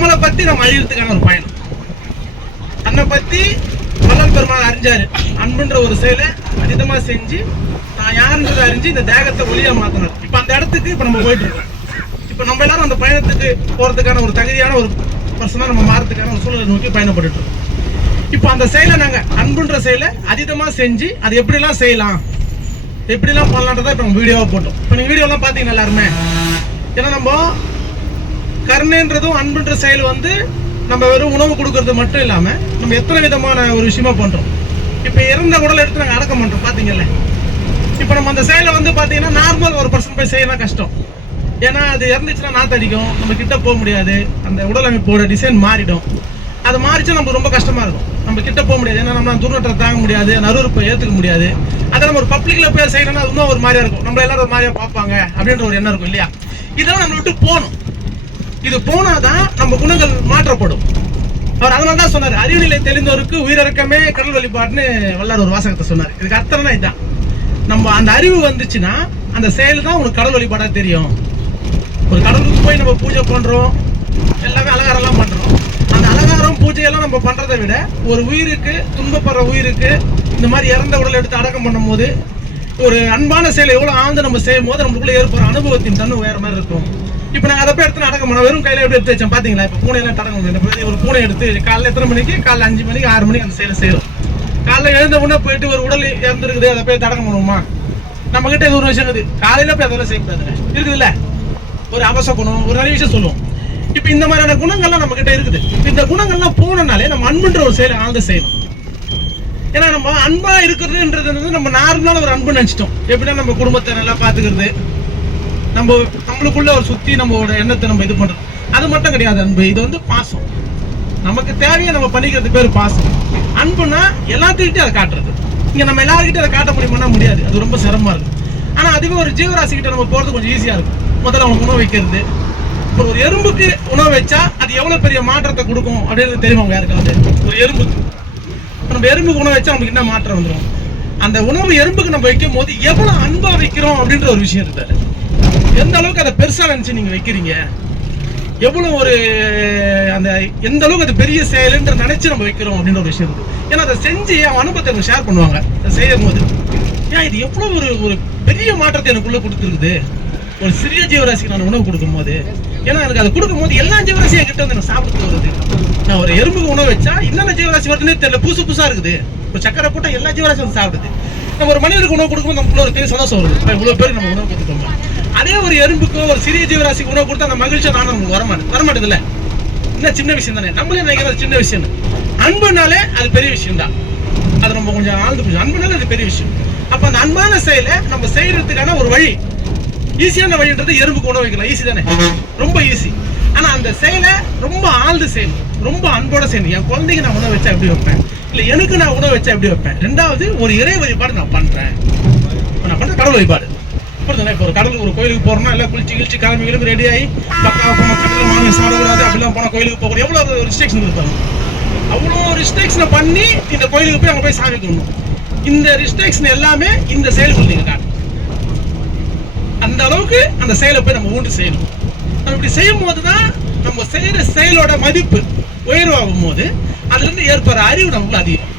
நம்மளை பத்தி நம்ம அழியறதுக்கான ஒரு பயணம். தன்னை பத்தி வள்ளல் பெருமாள் அறிஞ்சாரு. அன்புன்ற ஒரு செயலை அதிகமா செஞ்சு நான் யாருன்றதை அறிஞ்சு இந்த தேகத்தை ஒளியா மாத்தினார். இப்ப அந்த இடத்துக்கு இப்ப நம்ம போயிட்டு இருக்கோம். இப்ப நம்ம எல்லாரும் அந்த பயணத்துக்கு போறதுக்கான ஒரு தகுதியான ஒரு பர்சனா நம்ம மாறதுக்கான ஒரு சூழலை நோக்கி பயணப்பட்டு இருக்கோம். இப்ப அந்த செயலை நாங்க அன்புன்ற செயலை அதிகமா செஞ்சு அது எப்படிலாம் செய்யலாம், எப்படிலாம் பண்ணலான்றதா இப்ப நம்ம வீடியோவா போட்டோம். இப்ப நீங்க வீடியோ எல்லாம் பாத்தீங்கன்னா எல்லாருமே, ஏன்னா நம்ம கருணைன்றதும் அன்புன்ற செயல் வந்து நம்ம வெறும் உணவு கொடுக்கறது மட்டும் இல்லாம நம்ம எத்தனை விதமான ஒரு விஷயமா பண்றோம். இப்ப இறந்த உடலை எடுத்து நாங்க அடக்கம் பண்றோம் பாத்தீங்கல்ல. இப்ப நம்ம அந்த செயலை வந்து பாத்தீங்கன்னா நார்மல் ஒரு பர்சன் போய் செய்யலாம் கஷ்டம். ஏன்னா அது இறந்துச்சுன்னா நாத்தடிக்கும், நம்ம கிட்ட போக முடியாது, அந்த உடல் அமைப்போட டிசைன் மாறிடும். அது மாறிச்சு நமக்கு ரொம்ப கஷ்டமா இருக்கும், நம்ம கிட்ட போக முடியாது. ஏன்னா நம்ம துர்நட்டத்தை தாங்க முடியாது, நறுறுப்பை ஏத்துக்க முடியாது. அதை நம்ம ஒரு பப்ளிக்ல போய் செய்யணும்னா அது இன்னும் ஒரு மாதிரியா இருக்கும், நம்ம எல்லாரும் ஒரு மாதிரியா பார்ப்பாங்க அப்படின்ற ஒரு எண்ணம் இருக்கும் இல்லையா. இதெல்லாம் நம்ம விட்டு போகணும். இது போனாதான் நம்ம குணங்கள் மாற்றப்படும். அவர் அதனால தான் சொன்னார், அறிவுநிலை தெளிந்தவருக்கு உயிரிறக்கமே கடல் வழிபாடுன்னு வல்லார் ஒரு வாசகத்தை சொன்னார். இதுக்கு அர்த்தம்னா இதுதான், நம்ம அந்த அறிவு வந்துச்சுன்னா அந்த செயல் தான் உனக்கு கடல் வழிபாடா தெரியும். ஒரு கடலுக்கு போய் நம்ம பூஜை பண்றோம், எல்லாமே அலங்காரம்லாம் பண்றோம். அந்த அலங்காரம் பூஜையெல்லாம் நம்ம பண்றதை விட ஒரு உயிருக்கு, துன்பப்படுற உயிருக்கு இந்த மாதிரி இறந்த உடல் எடுத்து அடக்கம் பண்ணும் போது ஒரு அன்பான செயலை எவ்வளவு ஆழ்ந்து நம்ம செய்யும் போது நம்மளுக்குள்ள ஏற்படுற அனுபவத்தின் தன்மை வேற மாதிரி இருக்கும். இப்ப நாங்க அதை போய் எடுத்து அடக்கம் பண்ண வெறும் கையில எப்படி எடுத்து வச்சோம் பாத்தீங்களா. இப்ப பூனையெல்லாம் அடக்கம் ஒரு பூனை எடுத்து காலைல எத்தனை மணிக்கு, காலைல 5 மணிக்கு 6 மணிக்கு அந்த செயலை செய்யறோம். காலைல எழுந்த உடனே போயிட்டு ஒரு உடல் இறந்துருக்குது அதை போய் அடக்கம் பண்ணுவோமா? நம்ம கிட்ட இது ஒரு விஷயம் இருக்குது, காலையில போய் அதெல்லாம் செய்யக்கூடாது இருக்குது இல்ல. ஒரு அவசர குணம், ஒரு நிறைய விஷயம் சொல்லுவோம். இப்ப இந்த மாதிரியான குணங்கள்லாம் நம்ம கிட்ட இருக்குது. இந்த குணங்கள்லாம் போனனாலே நம்ம அன்புன்ற ஒரு செயலை ஆழ்ந்து செய்யணும். ஏன்னா நம்ம அன்பா இருக்கிறதுன்றது வந்து நம்ம நார்மலான ஒரு அன்பு நினைச்சிட்டோம். எப்படின்னா நம்ம குடும்பத்தை நல்லா பாத்துக்கிறது, நம்மளுக்குள்ள ஒரு சுத்தி நம்மளோட எண்ணத்தை நம்ம இது பண்றோம், அது மட்டும் கிடையாது அன்பு. இது வந்து பாசம், நமக்கு தேவையை நம்ம பண்ணிக்கிறது பேர் பாசம். அன்புனா எல்லாத்துக்கிட்டே அதை காட்டுறது. இங்க நம்ம எல்லாருக்கிட்டே அதை காட்ட முடியுமானா முடியாது, அது ரொம்ப சிரமமா இருக்கும். ஆனா அதுவே ஒரு ஜீவராசி கிட்ட நம்ம போறது கொஞ்சம் ஈஸியா இருக்கும். முதல்ல அவனுக்கு உணவு வைக்கிறது. இப்போ ஒரு எறும்புக்கு உணவு வச்சா அது எவ்வளவு பெரிய மாற்றத்தை கொடுக்கும் அப்படின்னு தெரியுமா யாருக்காவது? ஒரு எறும்புக்கு நம்ம எறும்புக்கு உணவு வச்சா நமக்கு என்ன மாற்றம் வந்துடும். அந்த உணவு எறும்புக்கு நம்ம வைக்கும் போது எவ்வளவு அன்பா வைக்கிறோம் அப்படின்ற ஒரு விஷயம் இருக்காரு. எந்த அளவுக்கு அதை பெருசா நினைச்சு நீங்க வைக்கிறீங்க, எவ்வளவு ஒரு அந்த எந்த அளவுக்கு அது பெரிய செயலுன்ற நினைச்சு நம்ம வைக்கிறோம் அப்படின்ற ஒரு விஷயம் இருக்கு. ஏன்னா அதை செஞ்சு அவன் அனுபவத்தை ஷேர் பண்ணுவாங்க. அதை செய்யும் போது ஏன் இது எவ்வளவு ஒரு பெரிய மாற்றத்தை எனக்குள்ள கொடுத்துருக்குது ஒரு சிறிய ஜீவராசிக்கு நான் உணவு கொடுக்கும் போது. ஏன்னா எனக்கு அதை கொடுக்கும் போது எல்லா ஜீவராசியும் என்கிட்ட வந்து எனக்கு சாப்பிட்டு வருது. நான் ஒரு எறும்புக்கு உணவு வச்சா என்னென்ன ஜீவராசி வருதுன்னே தெரியல, புதுசு புதுசா இருக்குது. ஒரு சக்கரை போட்டா எல்லா ஜீவராசியும் வந்து சாப்பிடுது. நம்ம ஒரு மனிதருக்கு உணவு கொடுக்கும்போது நமக்குள்ள ஒரு பெரிய சந்தோஷம் வருது, இவ்வளவு பேர் நம்ம உணவு கொடுத்துட்டோம். அதே ஒரு எறும்புக்கோ ஒரு சிறிய ஜீவராசிக்கு உணவு கொடுத்தா அந்த மகிழ்ச்சியை நானும் நமக்கு வரமாட்டேது இல்லை. என்ன சின்ன விஷயம் தானே, நம்மளே நினைக்கிறது சின்ன விஷயம். அன்புனாலே அது பெரிய விஷயம் தான், அது நம்ம கொஞ்சம் ஆழ்ந்து போய் அன்புனாலே அது பெரிய விஷயம். அப்ப அந்த அன்பான செயலை நம்ம செய்யறதுக்கான ஒரு வழி, ஈஸியான வழின்றது எறும்புக்கு உணவு வைக்கலாம், ஈஸி தானே, ரொம்ப ஈஸி. ஆனா அந்த செயலை ரொம்ப ஆழ்ந்து செய்யணும், ரொம்ப அன்போட செய்யணும். என் குழந்தைக்கு நான் உணவு வச்சா எப்படி வைப்பேன், இல்ல எனக்கு நான் உணவு வச்சா எப்படி வைப்பேன். ரெண்டாவது ஒரு இறை வழிபாடு நான் பண்றேன், நான் பண்ற கடவுள் வழிபாடு. இப்போ ஒரு கடலுக்கு ஒரு கோயிலுக்கு போறோம்னா எல்லாம் குளிச்சு கிளம்பி ரெடி ஆகி பக்காவா போனோம், கடலில் வாங்கி சாப்பிடக்கூடாது அப்படிலாம் போனா கோயிலுக்கு போகணும், எவ்வளவு ரிஸ்ட்ரிக்ஷன் இருப்பாங்க. அவ்வளோ ரிஸ்ட்ரிக்ஷனை பண்ணி இந்த கோயிலுக்கு போய் அங்கே போய் சாமி கும்பிடணும். இந்த ரிஸ்ட்ரிக்ஷன் எல்லாமே இந்த செயலுக்குள்ள நீங்க காணும். அந்த அளவுக்கு அந்த செயலை போய் நம்ம ஊண்டு செய்யணும். நம்ம இப்படி செய்யும் போதுதான் நம்ம செய்யற செயலோட மதிப்பு உயர்வாகும் போது அதுல இருந்து ஏற்படுற அறிவு நமக்கு அதிகம்.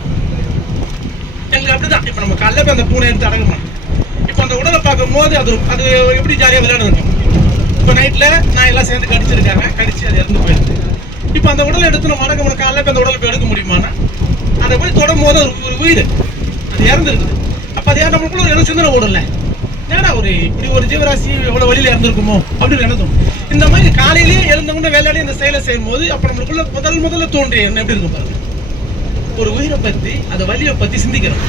எங்களுக்கு அப்படிதான். இப்ப நம்ம காலைல போய் அந்த பூனை எடுத்து அடங்கணும். இப்ப அந்த உடலை பார்க்கும் போது அது எப்படி ஜாலியா விளையாட இருக்கும். இப்ப நைட்ல நான் எல்லாம் சேர்ந்து கடிச்சிருக்காங்க, கடிச்சு அது இறந்து போயிருக்கு. இப்ப அந்த உடலை எடுத்து நம்ம அடங்க காலைல போய் அந்த உடலை போய் எடுக்க முடியுமானா, அதை போய் தொடும் போது ஒரு உயிர் அது இறந்து இருக்குது. அப்ப அது யார் நம்மளுக்குள்ள ஒரு சிந்தனை ஓடல, ஏன்னா இப்படி ஒரு ஜீவராசி எவ்வளவு வழியில இறந்துருக்குமோ அப்படின்னு நினைத்தோம். இந்த மாதிரி காலையிலேயே எழுந்தவங்க வேலையிலேயே இந்த செயலை செய்யும் போது அப்ப நம்மளுக்குள்ள முதல்ல தோன்றிய என்ன எப்படி இருக்கும் பாருங்க. ஒரு உயிரை பத்தி அந்த வலியை பத்தி சிந்திக்கிறோம்.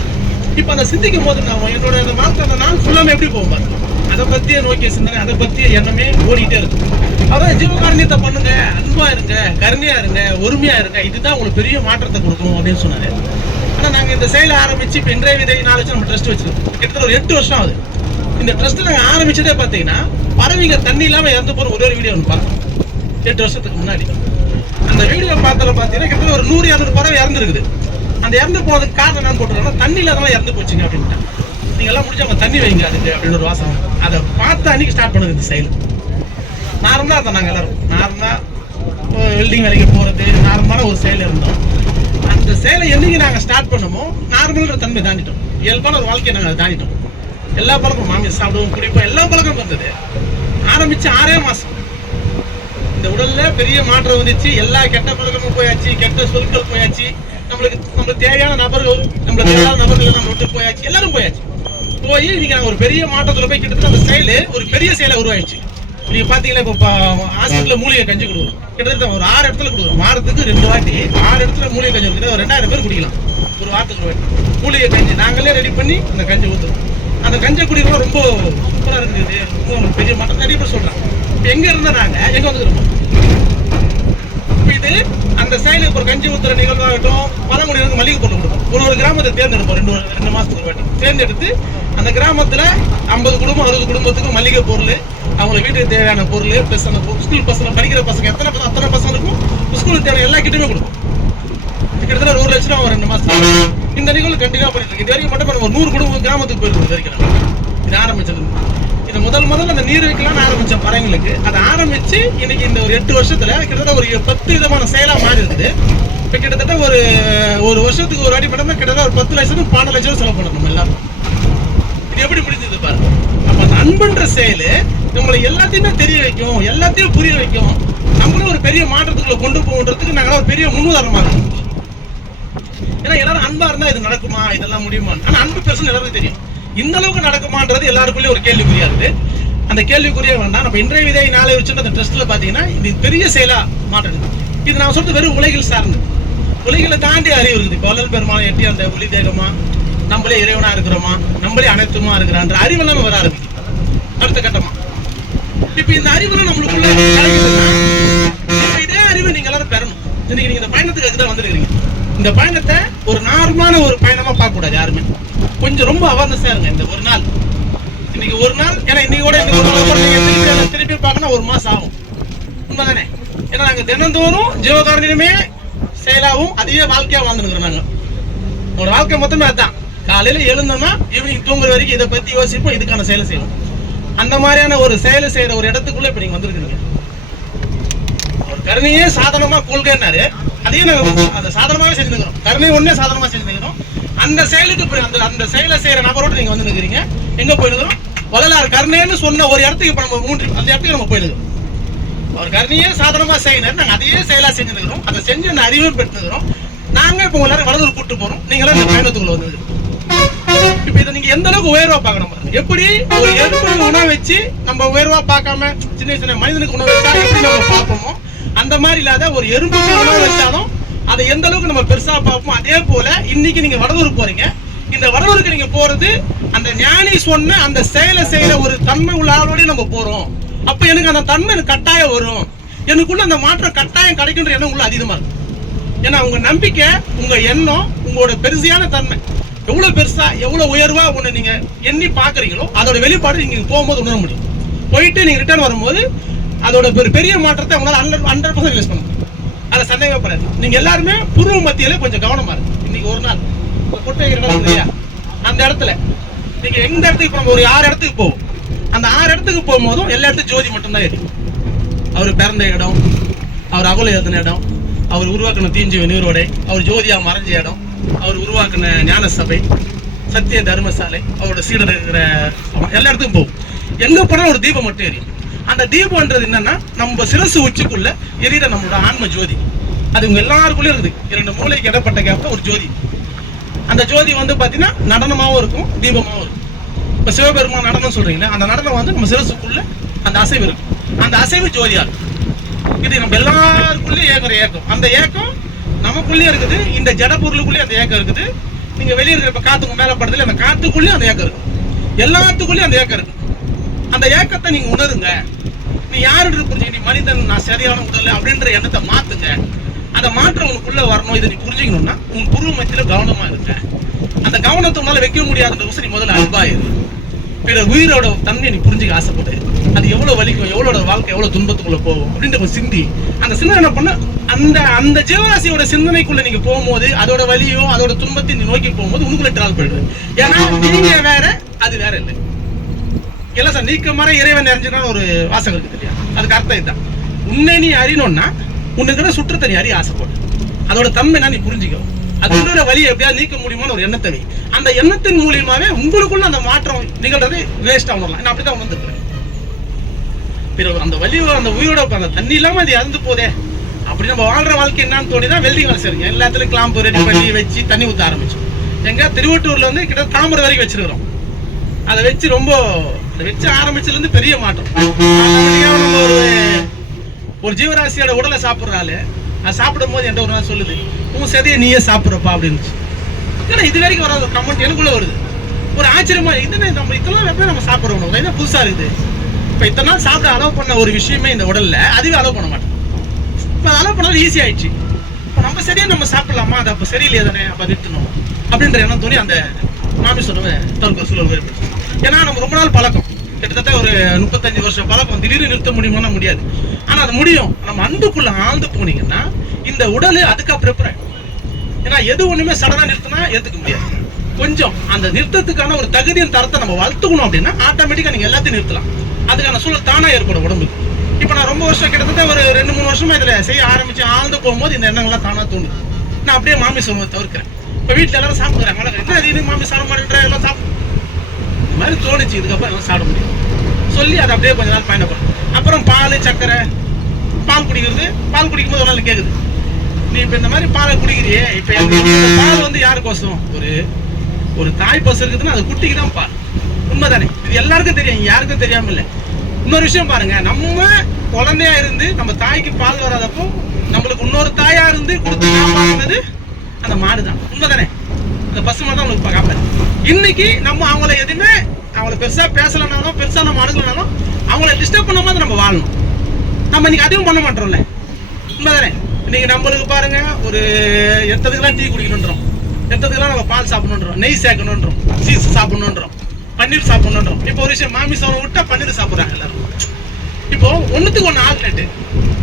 இப்ப அந்த சிந்திக்கும் போது நான் என்னோட அந்த வாழ்க்கை அந்த நாள் ஃபுல்லாமே எப்படி போகும் பாருங்க. அதை பத்தியே நோக்கிய சிந்தனை, அதை பத்திய எண்ணமே ஓடிட்டே இருக்கும். அதான் ஜீவகாரணியத்தை பண்ணுங்க, அன்பா இருங்க, கருணையா இருங்க, ஒருமையா இருங்க, இதுதான் உங்களுக்கு பெரிய மாற்றத்தை கொடுக்கும் அப்படின்னு சொன்னாரு. ஆனா நாங்க இந்த செயலை ஆரம்பிச்சு இப்ப இன்றைய விதை நாள் நம்ம ட்ரஸ்ட் வச்சிருக்கோம். கிட்டத்தட்ட ஒரு 8 வருஷம் ஆகுது. இந்த ட்ரஸ்ட் நாங்க ஆரம்பிச்சதே பாத்தீங்கன்னா பறவைங்க தண்ணி இல்லாம இறந்து போற ஒரு வீடியோ ஒன்று பார்த்தோம் 8 வருஷத்துக்கு முன்னாடி. அந்த வீடியோ பார்த்தல பாத்தீங்கன்னா கிட்டத்தட்ட ஒரு 100-200 பறவை இறந்துருக்குது. அந்த இறந்து போனதுக்கு காரணம் என்னன்னு போட்டுருக்கோம்னா தண்ணி இல்லாதவங்க இறந்து போச்சுங்க அப்படின்ட்டு. நீங்க எல்லாம் முடிச்சவங்க தண்ணி வைங்க அதுக்கு அப்படின்னு ஒரு வாசம். அதை பார்த்து அன்னைக்கு ஸ்டார்ட் பண்ணுது இந்த செயல். நார்மலா இருந்தோம் நாங்க எல்லாரும், நார்மலா வெல்டிங் வேலைக்கு போறது நார்மலான ஒரு செயல் இருந்தோம். அந்த செயலை என்னைக்கு நாங்க ஸ்டார்ட் பண்ணமோ நார்மல்ன்ற தன்மை தாண்டிட்டோம். இயல்பான ஒரு வாழ்க்கையை நாங்க தாண்டிட்டோம். எல்லா பழக்கம் மாமியார் சாப்பிடுவோம், குடிப்போம், எல்லா பழக்கம் இருந்தது. ஆரம்பிச்சு 6 மாசம் இந்த உடல்ல பெரிய மாற்றம் வந்துச்சு. எல்லா கெட்ட பழக்கமும் போயாச்சு, கெட்ட சொற்கள் போயாச்சு, நம்மளுக்கு தேவையான நபர்கள், நம்மளுக்கு தேவையான நபர்கள் நம்ம விட்டு போயாச்சு, எல்லாரும் போயாச்சு. போய் இன்னைக்கு நாங்கள் ஒரு பெரிய மாற்றத்தில் போய் கிட்டத்தட்ட அந்த செயல் ஒரு பெரிய செயலை உருவாயிடுச்சு. நீங்க பாத்தீங்கன்னா இப்போ ஹாஸ்பிட்டல்ல மூலிகை கஞ்சி கொடுக்குறோம். கிட்டத்தட்ட ஒரு 6 இடத்துல கொடுக்குறோம். வாரத்துக்கு 2 வாட்டி 6 இடத்துல மூலிகை கஞ்சி கொடுக்குறது. ஒரு 2000 பேர் குடிக்கலாம் ஒரு வாரத்துக்கு ஒரு வாட்டி. மூலிகை கஞ்சி நாங்களே ரெடி பண்ணி அந்த கஞ்சி ஊற்றுறோம். அந்த கஞ்சை குடிக்கிறோம். ரொம்ப சூப்பராக இருக்குது. ரொம்ப பெரிய மாற்றம் நிறைய பேர் சொல்றாங்க. இப்போ எங்க இருந்தா நாங்க எங்க வந்துக்கிறோம். இது அந்த செயலுக்கு ஒரு கஞ்சி ஊத்துற நிகழ்வாகட்டும், பழங்குடியினருக்கு மளிகை பொருள் கொடுக்கும். ஒரு கிராமத்தை தேர்ந்தெடுப்போம். 2 மாசத்துக்கு ஒரு வாட்டி தேர்ந்தெடுத்து அந்த கிராமத்துல 50 குடும்பம் 60 குடும்பத்துக்கு மளிகை பொருள், அவங்க வீட்டுக்கு தேவையான பொருள், பிளஸ் அந்த ஸ்கூல் பசங்க படிக்கிற பசங்க அத்தனை பசங்களுக்கும் ஸ்கூலுக்கு தேவையான எல்லா கிட்டயுமே கொடுக்கும். கிட்டத்தட்ட 1 லட்சம் ரூபா 2 மாசம் இந்த நிகழ்வு கண்டினியூ பண்ணிட்டு இருக்கு. இது வரைக்கும் மட்டும் ஒரு 100 குடும்பம் கிராமத்துக்கு போயிருக்கு. வரைக்கும் இது ஆரம்பிச்சது. இது முதல்ல அந்த நீர் வைக்கலாம்னு ஆரம்பிச்ச பறவைங்களுக்கு அதை ஆரம்பிச்சு இன்னைக்கு இந்த ஒரு 8 வருஷத்துல கிட்டத்தட்ட ஒரு 10 விதமான செயலா மாறி இருக்குது. இப்ப கிட்டத்தட்ட ஒரு வருஷத்துக்கு ஒரு வாட்டி பண்ணா கிட்டத்தட்ட ஒரு 10 லட்சம் 12 லட்சம் செலவு பண்ணணும் நம்ம எல்லாரும். இது எப்படி முடிஞ்சது பாருங்க. அப்ப அந்த அன்புன்ற செயல் நம்மளை எல்லாத்தையுமே தெரிய வைக்கும், எல்லாத்தையும் புரிய வைக்கும். நம்மளும் ஒரு பெரிய மாற்றத்துக்குள்ள கொண்டு போகிறதுக்கு நாங்க ஒரு பெரிய முன்னுதாரணமா இருக்கோம். ஏன்னா எல்லாரும் அன்பா இருந்தா இது நடக்குமா, இதெல்லாம் முடியுமா? ஆனா அன்பு பெருசுன்னு எல்லாருக்கும் தெரியும். இந்த அளவுக்கு நடக்குமான்றது எல்லாருக்குள்ளேயும் ஒரு கேள்விக்குறியா இருக்கு. அந்த கேள்விக்குறியா வேண்டாம். நம்ம இன்றைய விதை நாளை வச்சுட்டு அந்த ட்ரஸ்ட்ல பாத்தீங்கன்னா இது பெரிய செயலா மாற்றம். இது நான் சொல்றது வெறும் உலகில் சார்ந்து, உலகில தாண்டி அறிவு இருக்குது. இப்போ வள்ளல் பெருமாள் எட்டி அந்த ஒளி தேகமா, நம்மளே இறைவனா இருக்கிறோமா, நம்மளே அனைத்துமா இருக்கிறான்ற அறிவு எல்லாமே வர ஆரம்பிக்கும் அடுத்த கட்டமா. இப்ப இந்த அறிவுலாம் நம்மளுக்குள்ள கிடைக்குதுன்னா இதே அறிவை நீங்க எல்லாரும் பெறணும். இன்னைக்கு நீங்க இந்த பயணத்துக்கு அதுதான் வந்திருக்கீங்க. இந்த பயணத்தை ஒரு நார்மலான ஒரு பயணமா பார்க்க கூடாது யாருமே. கொஞ்சம் ரொம்ப அவேர்னஸா இருங்க. இந்த ஒரு நாள், இன்னைக்கு ஒரு நாள், ஏன்னா இன்னையோட திருப்பி பார்க்கணும் 1 மாசம் ஆகும். உண்மைதானே? ஏன்னா நாங்க தினந்தோறும் ஜீவகாரணியுமே செயலாவும் அதே வாழ்க்கையா வாழ்ந்துருக்கிறோம். நாங்க ஒரு வாழ்க்கை மொத்தமே அதுதான். காலையில எழுந்தோம்னா ஈவினிங் தூங்குற வரைக்கும் இதை பத்தி யோசிப்போம், இதுக்கான செயலை செய்வோம். அந்த மாதிரியான ஒரு செயலை செய்யற ஒரு இடத்துக்குள்ள இப்ப நீங்க வந்திருக்கீங்க. ஒரு கருணையே சாதனமா கொள்கைன்னாரு, அதையும் நாங்க அதை சாதனமாவே செஞ்சுக்கிறோம். கருணை ஒன்னே சாதனமா செஞ்சுக்கிறோம். அந்த செயலுக்கு அந்த செயலை செய்யற நபரோடு நீங்க வந்து நிற்கிறீங்க. எங்க போயிருக்கிறோம்? வள்ளலார் கருணைன்னு சொன்ன ஒரு இடத்துக்கு இப்ப நம்ம அந்த இடத்துக்கு நம்ம போயிருக்கிறோம். அவர் கருணையே சாதனமா செய்யணும், நாங்க அதையே செயலா செஞ்சுக்கிறோம். அதை செஞ்சு அந்த அறிவும் பெற்றுக்கிறோம். நாங்க இப்ப எல்லாரும் வலதூர் கூட்டு போறோம். நீங்களும் இந்த பயணத்துக்குள்ள வந்து இப்ப இதை நீங்க எந்த அளவுக்கு உயர்வா பார்க்கணும். எப்படி ஒரு எறும்புக்கு உணவு வச்சு நம்ம உயர்வா பார்க்காம சின்ன மனிதனுக்கு உணவு வச்சா எப்படி நம்ம பார்ப்போமோ அந்த மாதிரி இல்லாத ஒரு எறும்புக்கு உணவு வச்சாலும் அதை எந்த அளவுக்கு நம்ம பெருசா பார்ப்போம். அதே போல இன்னைக்கு நீங்க வடலூர் போறீங்க. இந்த வடலூருக்கு நீங்க போறது அந்த ஞானி சொன்ன அந்த செயலை செய்யற ஒரு தன்மை உள்ள ஆளோடய நம்ம போறோம். அப்ப எனக்கு அந்த தன்மை கட்டாயம் வரும். எனக்குள்ள அந்த மாற்றம் கட்டாயம் கிடைக்கின்ற எண்ணம் உள்ள அதிகமா இருக்கும். ஏன்னா உங்க நம்பிக்கை, உங்க எண்ணம், உங்களோட பெருசியான தன்மை எவ்வளவு பெருசா எவ்வளவு உயர்வா ஒண்ணு நீங்க எண்ணி பாக்குறீங்களோ அதோட வெளிப்பாடு நீங்க போகும்போது உணர முடியும். போயிட்டு நீங்க ரிட்டர்ன் வரும்போது அதோட பெரிய மாற்றத்தை உங்களால 100% ரிலீஸ் பண்ண முடியும். அதை சந்தேகப்படாது. நீங்க எல்லாருமே புருவ மத்தியில கொஞ்சம் கவனமா இருக்கு. இன்னைக்கு ஒரு நாள் கொட்டை இடம் இல்லையா, அந்த இடத்துல நீங்க எந்த இடத்துக்கு நம்ம ஒரு 6 இடத்துக்கு போவோம். அந்த 6 இடத்துக்கு போகும்போதும் எல்லா இடத்துக்கும் ஜோதி மட்டும்தான் இருக்கும். அவர் பிறந்த இடம், அவர் அகல எழுதின இடம், அவர் உருவாக்கின தீஞ்ச நீரோடை, அவர் ஜோதியா மறைஞ்ச இடம், அவர் உருவாக்கின ஞான சபை, சத்திய தர்மசாலை, அவரோட சீடர் இருக்கிற எல்லா இடத்துக்கும் போகும். எங்க போனா ஒரு தீபம் மட்டும் எரியும். அந்த தீபம்ன்றது என்னன்னா நம்ம சிரசு உச்சிக்குள்ள எரியிற நம்மளோட ஆன்ம ஜோதி. அது உங்க எல்லாருக்குள்ளயும் இருக்குது. 2 மூளைக்கு இடப்பட்ட கேப்ல ஒரு ஜோதி. அந்த ஜோதி வந்து பாத்தீங்கன்னா நடனமாவும் இருக்கும், தீபமாவும் இருக்கும். இப்ப சிவபெருமான் நடனம் சொல்றீங்களா, அந்த நடனம் வந்து நம்ம சிரசுக்குள்ள அந்த அசைவு இருக்கும். அந்த அசைவு ஜோதியா இருக்கும். இது நம்ம எல்லாருக்குள்ளயும் ஏங்குற ஏக்கம். அந்த ஏக்கம் நமக்குள்ளேயே இருக்குது. இந்த ஜட பொருளுக்குள்ளேயும் அந்த ஏக்கம் இருக்குது. நீங்க வெளியே இருக்கிற இப்ப காத்துக்கு மேல படுறதுல அந்த காத்துக்குள்ளேயும் அந்த ஏக்கம் இருக்கு. எல்லாத்துக்குள்ளேயும் அந்த ஏக்கம் இருக்கு. அந்த ஏக்கத்தை நீங்க உணருங்க. நீ யாரு புரிஞ்சுக்க, நீ மனிதன், நான் சரியான உடல் அப்படின்ற எண்ணத்தை மாத்துங்க. அந்த மாற்றம் உனக்குள்ள வரணும். இதை நீ புரிஞ்சுக்கணும்னா உன் புருவ மத்தியில கவனமா இருக்க. அந்த கவனத்தை உன்னால வைக்க முடியாத நீ முதல்ல அன்பாயிரு. பிற உயிரோட தன்மையை நீ புரிஞ்சுக்க ஆசைப்படு. அது எவ்வளவு வலிக்கும், எவ்வளோட வாழ்க்கை எவ்வளவு துன்பத்துக்குள்ள போகும் அப்படின்ற ஒரு சிந்தி. அந்த சிந்தனை என்ன பண்ண, அந்த ஜீவராசியோட சிந்தனைக்குள்ள நீங்க போகும்போது அதோட வலியும் அதோட துன்பத்தை நீ நோக்கி போகும்போது உனக்குள்ள டிராவல் போயிடுது. ஏன்னா நீங்க வேற, அது வேற இல்லை. இல்ல சார், நீக்க மர இறைவன் நிறைஞ்சுனா ஒரு வாசகம் இருக்கு இல்லையா, அதுக்கு அர்த்தம் இதுதான். உன்னை நீ அறியணும்னா உன்னுக்கிட்ட சுற்று தண்ணி அறிய ஆசைப்படு. அதோட தன்மை என்ன நீ புரிஞ்சுக்கோ. அது உள்ள வழியை எப்படியாவது நீக்க முடியுமான ஒரு எண்ணத்தை, அந்த எண்ணத்தின் மூலியமாவே உங்களுக்குள்ள அந்த மாற்றம் நிகழ்றது வேஸ்டா உணரலாம். நான் அப்படிதான் உணர்ந்துருக்கிறேன். பிறகு அந்த வலி, அந்த உயிரோட அந்த தண்ணி இல்லாம அது இறந்து போதே அப்படி நம்ம வாழ்ற வாழ்க்கை என்னன்னு தோணிதான் வெல்டிங் வேலை செய்யுங்க. எல்லாத்துலயும் கிளாம்பு ரெடி பண்ணி வச்சு தண்ணி ஊற்ற ஆரம்பிச்சோம். எங்க திருவட்டூர்ல வந்து கிட்ட தாமரை வரைக்கும் வச்சிருக்கிறோம். அதை வச்சு ரொம்ப அதை வச்சு ஆரம்பிச்சதுல இருந்து பெரிய மாற்றம். நம்ம ஒரு ஜீவராசியோட உடலை சாப்பிட்றாள், அது சாப்பிடும் போது என்கிட்ட ஒரு நாள் சொல்லுது, உன் சதையை நீயே சாப்பிட்றப்பா அப்படின்னு. ஏன்னா இது வரைக்கும் வராது ஒரு கமெண்ட் எனக்குள்ள வருது. ஒரு ஆச்சரியமா இதுன்னு நம்ம இத்தனை எப்படி நம்ம சாப்பிட்றோம், என்ன புதுசா இருக்குது. இப்போ இத்தனை நாள் சாப்பிட அலோவ் பண்ண ஒரு விஷயமே இந்த உடல்ல அதுவே அலோவ் பண்ண மாட்டோம். இப்போ அலோவ் பண்ணாலும் ஈஸி ஆயிடுச்சு. இப்போ நம்ம சரியா நம்ம சாப்பிடலாமா, அது அப்போ சரியில்லையே தானே, அப்போ நிறுத்தணும் அப்படின்ற எண்ணம் தோணி அந்த மாமி சொன்னவன் தவிர்க்க சூழல் ஏற்படுச்சு. ஏன்னா நம்ம ரொம்ப நாள் பழக்கம், கிட்டத்தட்ட ஒரு 35 வருஷம் பழக்கம். திடீர்னு நிறுத்த முடியுமா? முடியாது. ஆனா அது முடியும். நம்ம அன்புக்குள்ள ஆழ்ந்து போனீங்கன்னா இந்த உடல் அதுக்கு ப்ரிப்பேர். ஏன்னா எது ஒண்ணுமே சடனா நிறுத்தினா ஏத்துக்க முடியாது. கொஞ்சம் அந்த நிறுத்தத்துக்கான ஒரு தகுதியின் தரத்தை நம்ம வளர்த்துக்கணும் அப்படின்னா ஆட்டோமேட்டிக்கா நீங்க எல்லாத்தையும் நிறுத்தலாம். அதுக்கான சூழல் தானா ஏற்படும் உடம்புக்கு. இப்போ நான் ரொம்ப வருஷம் கிட்டத்தட்ட ஒரு 2-3 வருஷமா இதுல செய்ய ஆரம்பிச்சு ஆழ்ந்து போகும்போது இந்த எண்ணங்கள்லாம் தானா தோணுது. நான் அப்படியே மாமி சொல்லுவதை தவிர்க்கிறேன். இப்போ வீட்டுல எல்லாரும் சாப்பிடுறாங்க, என்ன இது மாமி சாப்பிட மாட்டேன்ற எல்லாம் சாப்பிடு, இந்த மாதிரி தோணுச்சு. இதுக்கப்புறம் எல்லாம் சாப்பிட முடியும் சொல்லி அதை அப்படியே கொஞ்ச நாள் பயணப்படும். அப்புறம் பால், சர்க்கரை, பால் குடிக்கிறது. பால் குடிக்கும் போது ஒரு நாள் கேட்குது, நீ இப்போ இந்த மாதிரி பாலை குடிக்கிறியே, இப்போ பால் வந்து யாருக்கோசம்? ஒரு தாய் பசு இருக்குதுன்னா அது குட்டிக்கு தான் பால். உண்மைதானே? இது எல்லாருக்கும் தெரியும், யாருக்கும் தெரியாம இல்லை. இன்னொரு விஷயம் பாருங்க, நம்ம குழந்தையா இருந்து நம்ம தாய்க்கு பால் வராதப்போ நம்மளுக்கு இன்னொரு தாயா இருந்து கொடுத்து காப்பாற்றினது அந்த மாடு தான். உண்மைதானே? அந்த பசுமை தான் உங்களுக்கு காப்பாது. இன்னைக்கு நம்ம அவங்கள எதுவுமே அவங்கள பெருசா பேசலனாலும் பெருசா நம்ம அணுகலனாலும் அவங்கள டிஸ்டர்ப் பண்ண மாதிரி நம்ம வாழணும். நம்ம இன்னைக்கு அதுவும் பண்ண மாட்டோம்ல. உண்மைதானே? இன்னைக்கு நம்மளுக்கு பாருங்க, ஒரு எத்ததுக்கெல்லாம் டீ குடிக்கணுன்றோம், எத்ததுக்கெல்லாம் நம்ம பால் சாப்பிடணுன்றோம், நெய் சேர்க்கணுன்றோம், சீஸ் சாப்பிடணுன்றோம், பன்னீர் சாப்பிடணுன்றோம். இப்போ ஒரு விஷயம் மாமி சவரம் விட்டா பன்னீர் சாப்பிட்றாங்க எல்லாரும். இப்போ ஒன்றுத்துக்கு ஒன்று ஆல்டர்னேட்.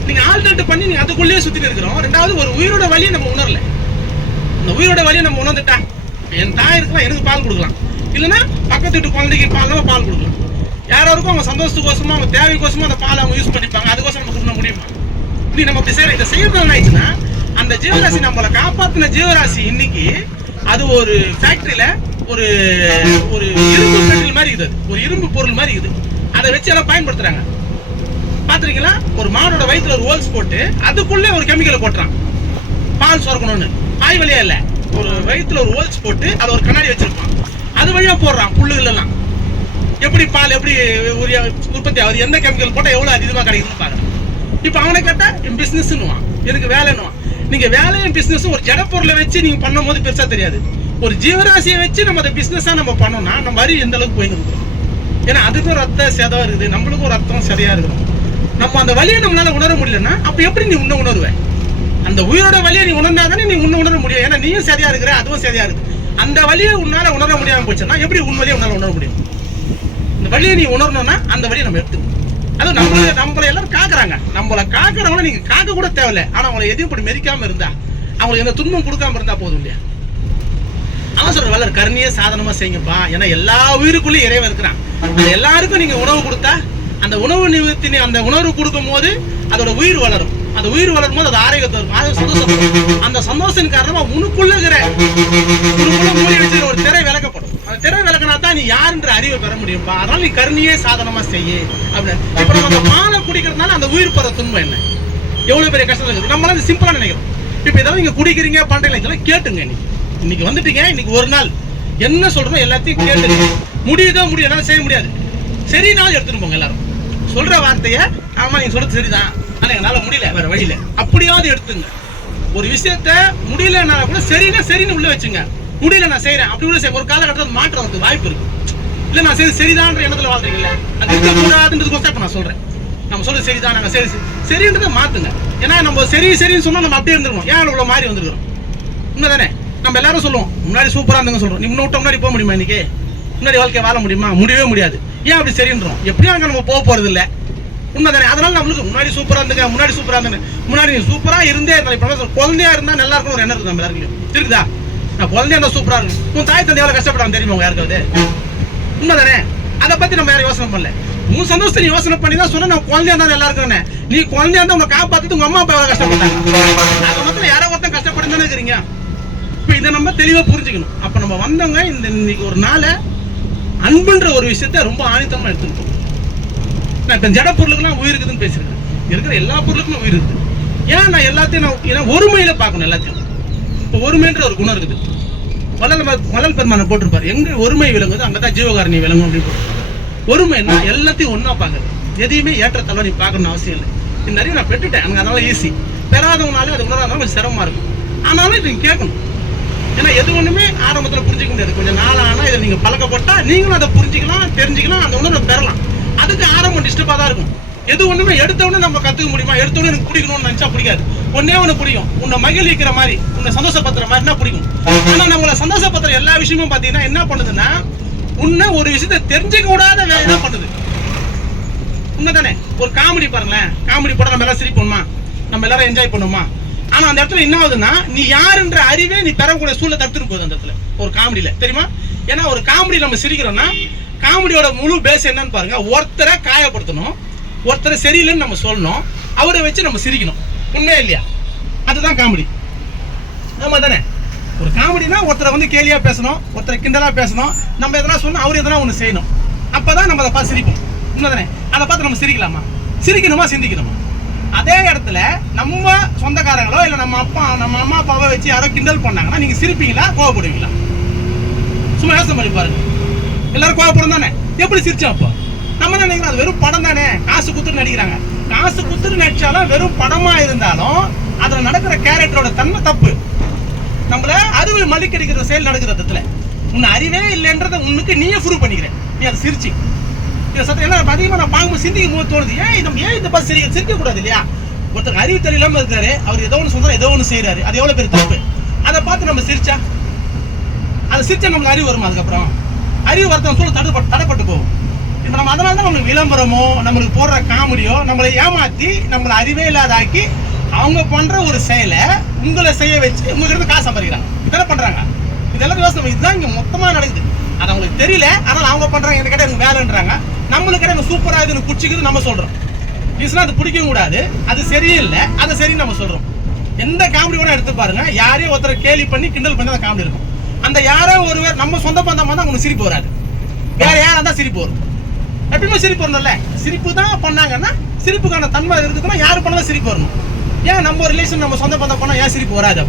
நீங்க ஆல்டர்னேட் பண்ணி நீங்க அதுக்குள்ளேயே சுத்திட்டு இருக்கிறோம். ரெண்டாவது ஒரு உயிரோட வழியை நம்ம உணரல. அந்த உயிரோட வழியை நம்ம உணர்ந்துட்டா என் தாய் இருக்கலாம் எனக்கு பால் கொடுக்கலாம், இல்லைன்னா பக்கத்து வீட்டு குழந்தைக்கு பால் கொடுக்கலாம். யாராருக்கும் அவங்க சந்தோஷத்துக்கோசமா அவங்க தேவைக்கோசமா அந்த பால் அவங்க யூஸ் பண்ணிப்பாங்க. அதுக்கோசம் நம்ம கொடுக்க முடியுமா? நீ நம்ம அப்படி செய்யற இதை செய்யறதுனால ஆயிடுச்சுன்னா அந்த ஜீவராசி நம்மளை காப்பாத்தின ஜீவராசி இன்னைக்கு அது ஒரு ஃபேக்டரியில ஒரு இரும்பு மெட்டீரியல் மாதிரி இருக்குது, ஒரு இரும்பு பொருள் மாதிரி இருக்குது. அதை வச்சு எல்லாம் பயன்படுத்துறாங்க. பாத்துருக்கீங்களா? ஒரு மாடோட வயிற்றுல ஒரு ஹோல்ஸ் போட்டு அதுக்குள்ள ஒரு கெமிக்கலை போட்டுறான் பால் சுரக்கணும்னு. பாய் வழியா இல்ல, ஒரு வயிற்றுல ஒரு ஹோல்ஸ் போட்டு அதை ஒரு கண்ணாடி வச்சிருப்பான், அது வழியா போடுறான் புல்லுகள் எல்லாம். எப்படி பால் எப்படி உற்பத்தி ஆகுது, எந்த கெமிக்கல் போட்டா எவ்வளவு அதிகமா கிடைக்குதுன்னு பாருங்க. இப்ப அவனை கேட்டா என் பிசினஸ்னுவான், எனக்கு வேலைன்னுவான். நீங்க வேலையும் பிசினஸ் ஒரு ஜட பொருளை வச்சு நீங்க பண்ணும் போது பெருசா தெரியாது. ஒரு ஜீவராசியை வச்சு நம்ம அதை பிசினஸா நம்ம பண்ணோம்னா நம்ம வரி எந்த அளவுக்கு போயிட்டு இருக்கிறோம். ஏன்னா அதுக்கும் ரத்த சேதம் இருக்குது, நம்மளுக்கும் ரத்தம் சதையா இருக்கிறோம். நம்ம அந்த வழியை நம்மளால உணர முடியலன்னா அப்ப எப்படி நீ உன்ன உணர்வே? அந்த உயிரோட வழியை நீ உணர்ந்தாதானே நீ உணர முடியும். ஏன்னா நீயும் சரியா இருக்கிற, அதுவும் சரியா இருக்கு. அந்த வழியை உன்னால உணர முடியாம போச்சுன்னா எப்படி உன் வழியை உன்னால உணர முடியும்? இந்த வழியை நீ உணரணும்னா அந்த வழியை நம்ம எடுத்துக்கணும். அது நம்மளை எல்லாரும் காக்குறாங்க. நம்மளை காக்குறவங்கள நீங்க காக்க கூட தேவையில்லை. ஆனா அவங்களை எதையும் இப்படி மெரிக்காம இருந்தா, அவங்களுக்கு எந்த துன்பம் கொடுக்காம இருந்தா போதும் இல்லையா? அவன் சொல்ற வல்லர் கருணையே சாதனமா செய்யுங்கப்பா. ஏன்னா எல்லா உயிருக்குள்ளயும் இறைவன் இருக்கிறான். அந்த எல்லாருக்கும் நீங்க உணவு கொடுத்தா அந்த உணவு நிமித்தி அந்த உணர்வு கொடுக்கும் போது அதோட உயிர் வளரும். அந்த உயிர் வளரும் போது அது ஆரோக்கியத்தை இருக்கும், சந்தோஷப்படும். அந்த சந்தோஷத்தின் காரணமா உனக்குள்ள மூடி வச்சு ஒரு திரை விளக்கப்படும். அந்த திரை விளக்கினா தான் நீ யாருன்ற அறிவை பெற முடியும்பா. அதனால நீ கருணையே சாதனமா செய்ய அப்படின்னு. இப்ப நம்ம அந்த பாலை குடிக்கிறதுனால அந்த உயிர் பெற துன்பம் என்ன, எவ்வளவு பெரிய கஷ்டம் இருக்குது. நம்மளால அது சிம்பிளா நினைக்கிறோம். இப்ப இதெல்லாம் நீங்க குடிக்கிறீங்க பண்றீங்க, இதெல்லாம் கேட்டுங்க. இன்னைக்கு வந்துட்டீங்க, இன்னைக்கு ஒரு நாள் என்ன சொல்றோம் எல்லாத்தையும் கேட்டுங்க. முடியுதோ முடியும் செய்ய முடியாது, சரி நாள் எடுத்துட்டு போங்க. எல்லாரும் சொல்ற வார்த்தைய ஆமா நீங்க சொல்றது சரிதான், ஆனா என்னால முடியல வேற வழியில அப்படியாவது எடுத்துங்க. ஒரு விஷயத்த முடியலன்னா கூட சரின்னா சரின்னு உள்ள வச்சுங்க. முடியல நான் செய்யறேன் அப்படி உள்ள ஒரு காலகட்டத்தில் மாற்றம் வரதுக்கு வாய்ப்பு இருக்கு. இல்ல நான் சரி சரிதான்ற எண்ணத்துல வாழ்றீங்கல்ல, அது இருக்கக்கூடாதுன்றதுக்கோசம் இப்ப நான் சொல்றேன். நம்ம சொல்றது சரிதான், நாங்க சரி சரின்றதை மாத்துங்க. ஏன்னா நம்ம சரி சரின்னு சொன்னா நம்ம அப்படியே இருந்துருவோம். ஏன் இவ்வளவு மாறி வந்துருக்கோம்? உண்மைதானே? நம்ம எல்லாரும் சொல்லுவோம் முன்னாடி சூப்பரா இருந்துங்க சொல்றோம். நீ முன்ன முன்னாடி போக முடியுமா? இன்னைக்கு முன்னாடி வாழ்க்கை வாழ முடியுமா? முடியவே முடியாது. ஏன் அப்படி சரின்றோம்? எப்படியும் அங்க நம்ம போக போறது இல்லை. உண்மைதானே? அதனால நம்மளுக்கு முன்னாடி சூப்பரா இருந்துங்க, முன்னாடி சூப்பரா இருந்துங்க. முன்னாடி நீ சூப்பரா இருந்தே குழந்தையா இருந்தா நல்லா இருக்கும் ஒரு எண்ணம் இருக்கு நம்ம எல்லாருக்கும். இருக்குதா? நான் குழந்தையா இருந்தா சூப்பரா இருக்கும். உன் தாய் தந்தை எவ்வளவு கஷ்டப்படாம தெரியுமா யாருக்காவது? உண்மைதானே? அதை பத்தி நம்ம யாரும் யோசனை பண்ணல. உன் சந்தோஷத்தை நீ யோசனை பண்ணி தான் சொன்ன. நான் குழந்தையா இருந்தா எல்லாருக்கும் நீ குழந்தையா இருந்தா உங்களை காப்பாத்திட்டு உங்க அம்மா அப்பா எவ்வளவு கஷ்டப்பட்டாங்க. அது மொத்தம் யாரோ ஒருத்தன் கஷ்டப்பட்டு தானே இருக்கிறீங்க. இப்ப இதை நம்ம தெளிவா புரிஞ்சுக்கணும். அப்ப நம்ம வந்தவங்க இந்த இன்னைக்கு ஒரு நாளை அன்புன்ற ஒரு விஷயத்த ரொம்ப ஆணித்தமா எடுத்துக்கிட்டோம். நான் இப்ப ஜட பொருளுக்குலாம் உயிர் இருக்குதுன்னு பேசிருக்கேன். இருக்கிற எல்லா பொருளுக்குமே உயிர் இருக்குது. ஏன் நான் எல்லாத்தையும் ஒருமையில பார்க்கணும். எல்லாத்தையும் இப்போ ஒருமைன்ற ஒரு குணம் இருக்குது. வள்ளல் பெருமானை போட்டிருப்பாரு, எங்க ஒருமை விளங்குது அங்கதான் ஜீவகாரணி விளங்கும் அப்படின்னு போட்டிருப்பாரு. ஒருமைன்னா எல்லாத்தையும் ஒன்னா பாக்குறது. எதையுமே ஏற்றத்தாழ்வா நீ பார்க்கணும் அவசியம் இல்லை. இந்த அறிவு நான் பெற்றுட்டேன், எனக்கு அதனால ஈஸி. பெறாதவனாலே அது உணராதான் கொஞ்சம் சிரமமா இருக்கும். ஆனாலும் இது நீங்க கேட்கணும். ஏன்னா எது ஒண்ணுமே ஆரம்பத்துல புரிஞ்சிக்க முடியாது. கொஞ்சம் நாள் ஆனா இதை நீங்க பழக்கப்பட்டா நீங்களும் அதை புரிஞ்சுக்கலாம், தெரிஞ்சுக்கலாம், அந்த உணர்வை பெறலாம். அதுக்கு ஆரம்பம் டிஸ்டர்பா தான் இருக்கும். எது ஒண்ணுமே எடுத்தவொடனே நம்ம கத்துக்க முடியுமா? எடுத்தவொடனே எனக்கு பிடிக்கணும்னு நினைச்சா பிடிக்காது. ஒன்னே ஒண்ணு பிடிக்கும், உன்னை மகிழ்விக்கிற மாதிரி, உன்னை சந்தோஷப்படுத்துற மாதிரினா பிடிக்கும். ஆனா நம்மள சந்தோஷப்படுத்துற எல்லா விஷயமும் பாத்தீங்கன்னா என்ன பண்ணுதுன்னா, உன்னை ஒரு விஷயத்த தெரிஞ்சுக்க கூடாத வேலை பண்ணுது. உண்மைதானே? ஒரு காமெடி பாருங்களேன், காமெடி போட நம்ம எல்லாம் சிரிப்போமா, நம்ம எல்லாரும் என்ஜாய் பண்ணுவோமா? ஆனா அந்த இடத்துல என்ன ஆகுதுன்னா, நீ யாருன்ற அறிவே நீ பெறக்கூடிய சூழலை தடுத்துட்டு போகுது அந்த இடத்துல ஒரு காமெடியில, தெரியுமா? ஏன்னா ஒரு காமெடி நம்ம சிரிக்கிறோம்னா காமெடியோட முழு பேஸ் என்னன்னு பாருங்க, ஒருத்தரை காயப்படுத்தணும், ஒருத்தரை சரியில்லைன்னு நம்ம சொல்லணும், அவரை வச்சு நம்ம சிரிக்கணும். உண்மையா இல்லையா? அதுதான் காமெடி. ஆமா தானே? ஒரு காமெடினா ஒருத்தரை வந்து கேலியா பேசணும், ஒருத்தரை கிண்டலா பேசணும், நம்ம எதனா சொன்னா அவர் எதனா ஒண்ணு செய்யணும், அப்பதான் நம்ம அதை பார்த்து சிரிப்போம். உண்மைதானே? அதை பார்த்து நம்ம சிரிக்கலாமா? சிரிக்கணுமா? சிந்திக்கணுமா? அதே இடத்துல நம்ம சொந்தக்காரங்களோ இல்ல நம்ம அம்மா அப்பாவை வச்சு யாரோ கிண்டல் பண்ணாங்கன்னா நீங்க சிரிப்பீங்களா, கோவப்படுவீங்களா? சும்மா யோசனை பண்ணி பாருங்க. எல்லாரும் கோவப்படும் தானே? எப்படி சிரிச்சோம் அப்போ? நம்ம தான் நினைக்கிறோம் அது வெறும் படம் தானே, காசு குத்துட்டு நடிக்கிறாங்க. காசு குத்துட்டு நடிச்சாலும் வெறும் படமா இருந்தாலும் அதுல நடக்கிற கேரக்டரோட தன்மை தப்பு. நம்மள அறிவு மலிக்கடிக்கிற செயல் நடக்கிற இடத்துல உன்னை அறிவே இல்லைன்றத உனக்கு நீயே ப்ரூவ் பண்ணிக்கிறேன். நீ அதை சிரிச்சு இதை சத்தம் என்ன அதிகமா நான் பார்க்கும்போது சிந்திக்கும் போது தோணுது, ஏன் இந்த பஸ் சிரிக்க கூடாது இல்லையா? ஒருத்தருக்கு அறிவு தெரியலாம இருக்காரு, அவர் ஏதோ ஒன்று சொல்றாரு, ஏதோ ஒன்று செய்யறாரு, அது எவ்வளவு பெரிய தப்பு. அதை பார்த்து நம்ம சிரிச்சா, அதை சிரிச்சா நம்மளுக்கு அறிவு வருமா? அதுக்கப்புறம் அறிவு வரத்தம் சொல்ல தடைப்பட்டு போகும். இப்ப நம்ம அதனால தான் நம்மளுக்கு விளம்பரமோ நம்மளுக்கு போடுற காமெடியோ நம்மளை ஏமாத்தி நம்மளை அறிவே இல்லாதாக்கி அவங்க பண்ற ஒரு செயலை உங்களை செய்ய வச்சு உங்ககிட்ட காசு சம்பாதிக்கிறாங்க. இதெல்லாம் பண்றாங்க. இதெல்லாம் யோசனை, இதுதான் இங்க மொத்தமா நடக்குது. அது அவங்களுக்கு தெரியல, ஆனால் அவங்க பண்றாங்க. என்ன கேட்டா எனக்கு வேலைன்றாங்க, நம்மளுக்கு கேட்டா சூப்பரா இதுன்னு பிடிச்சிக்குது நம்ம சொல்றோம். ஈஸியா அது பிடிக்கவும் கூடாது, அது சரியில்லை, அது சரின்னு நம்ம சொல்றோம். எந்த காமெடி கூட எடுத்து பாருங்க, யாரையும் ஒருத்தரை கேலி பண்ணி கிண்டல் பண்ணி அந்த காமெடி இருக்கும். அந்த யாரோ ஒருவர் நம்ம சொந்த பந்தமா தான் உங்களுக்கு சிரிப்பு வராது, வேற யாரா தான் சிரிப்பு வரும். எப்பயுமே சிரிப்பு வரணும்ல. சிரிப்பு தான் பண்ணாங்கன்னா சிரிப்புக்கான தன்மை இருக்குதுன்னா யாரு பண்ணாலும் சிரிப்பு வரணும். ஏன் நம்ம ரிலேஷன் நம்ம சொந்த பந்தம் பண்ணா ஏன் சிரிப்பு வராது?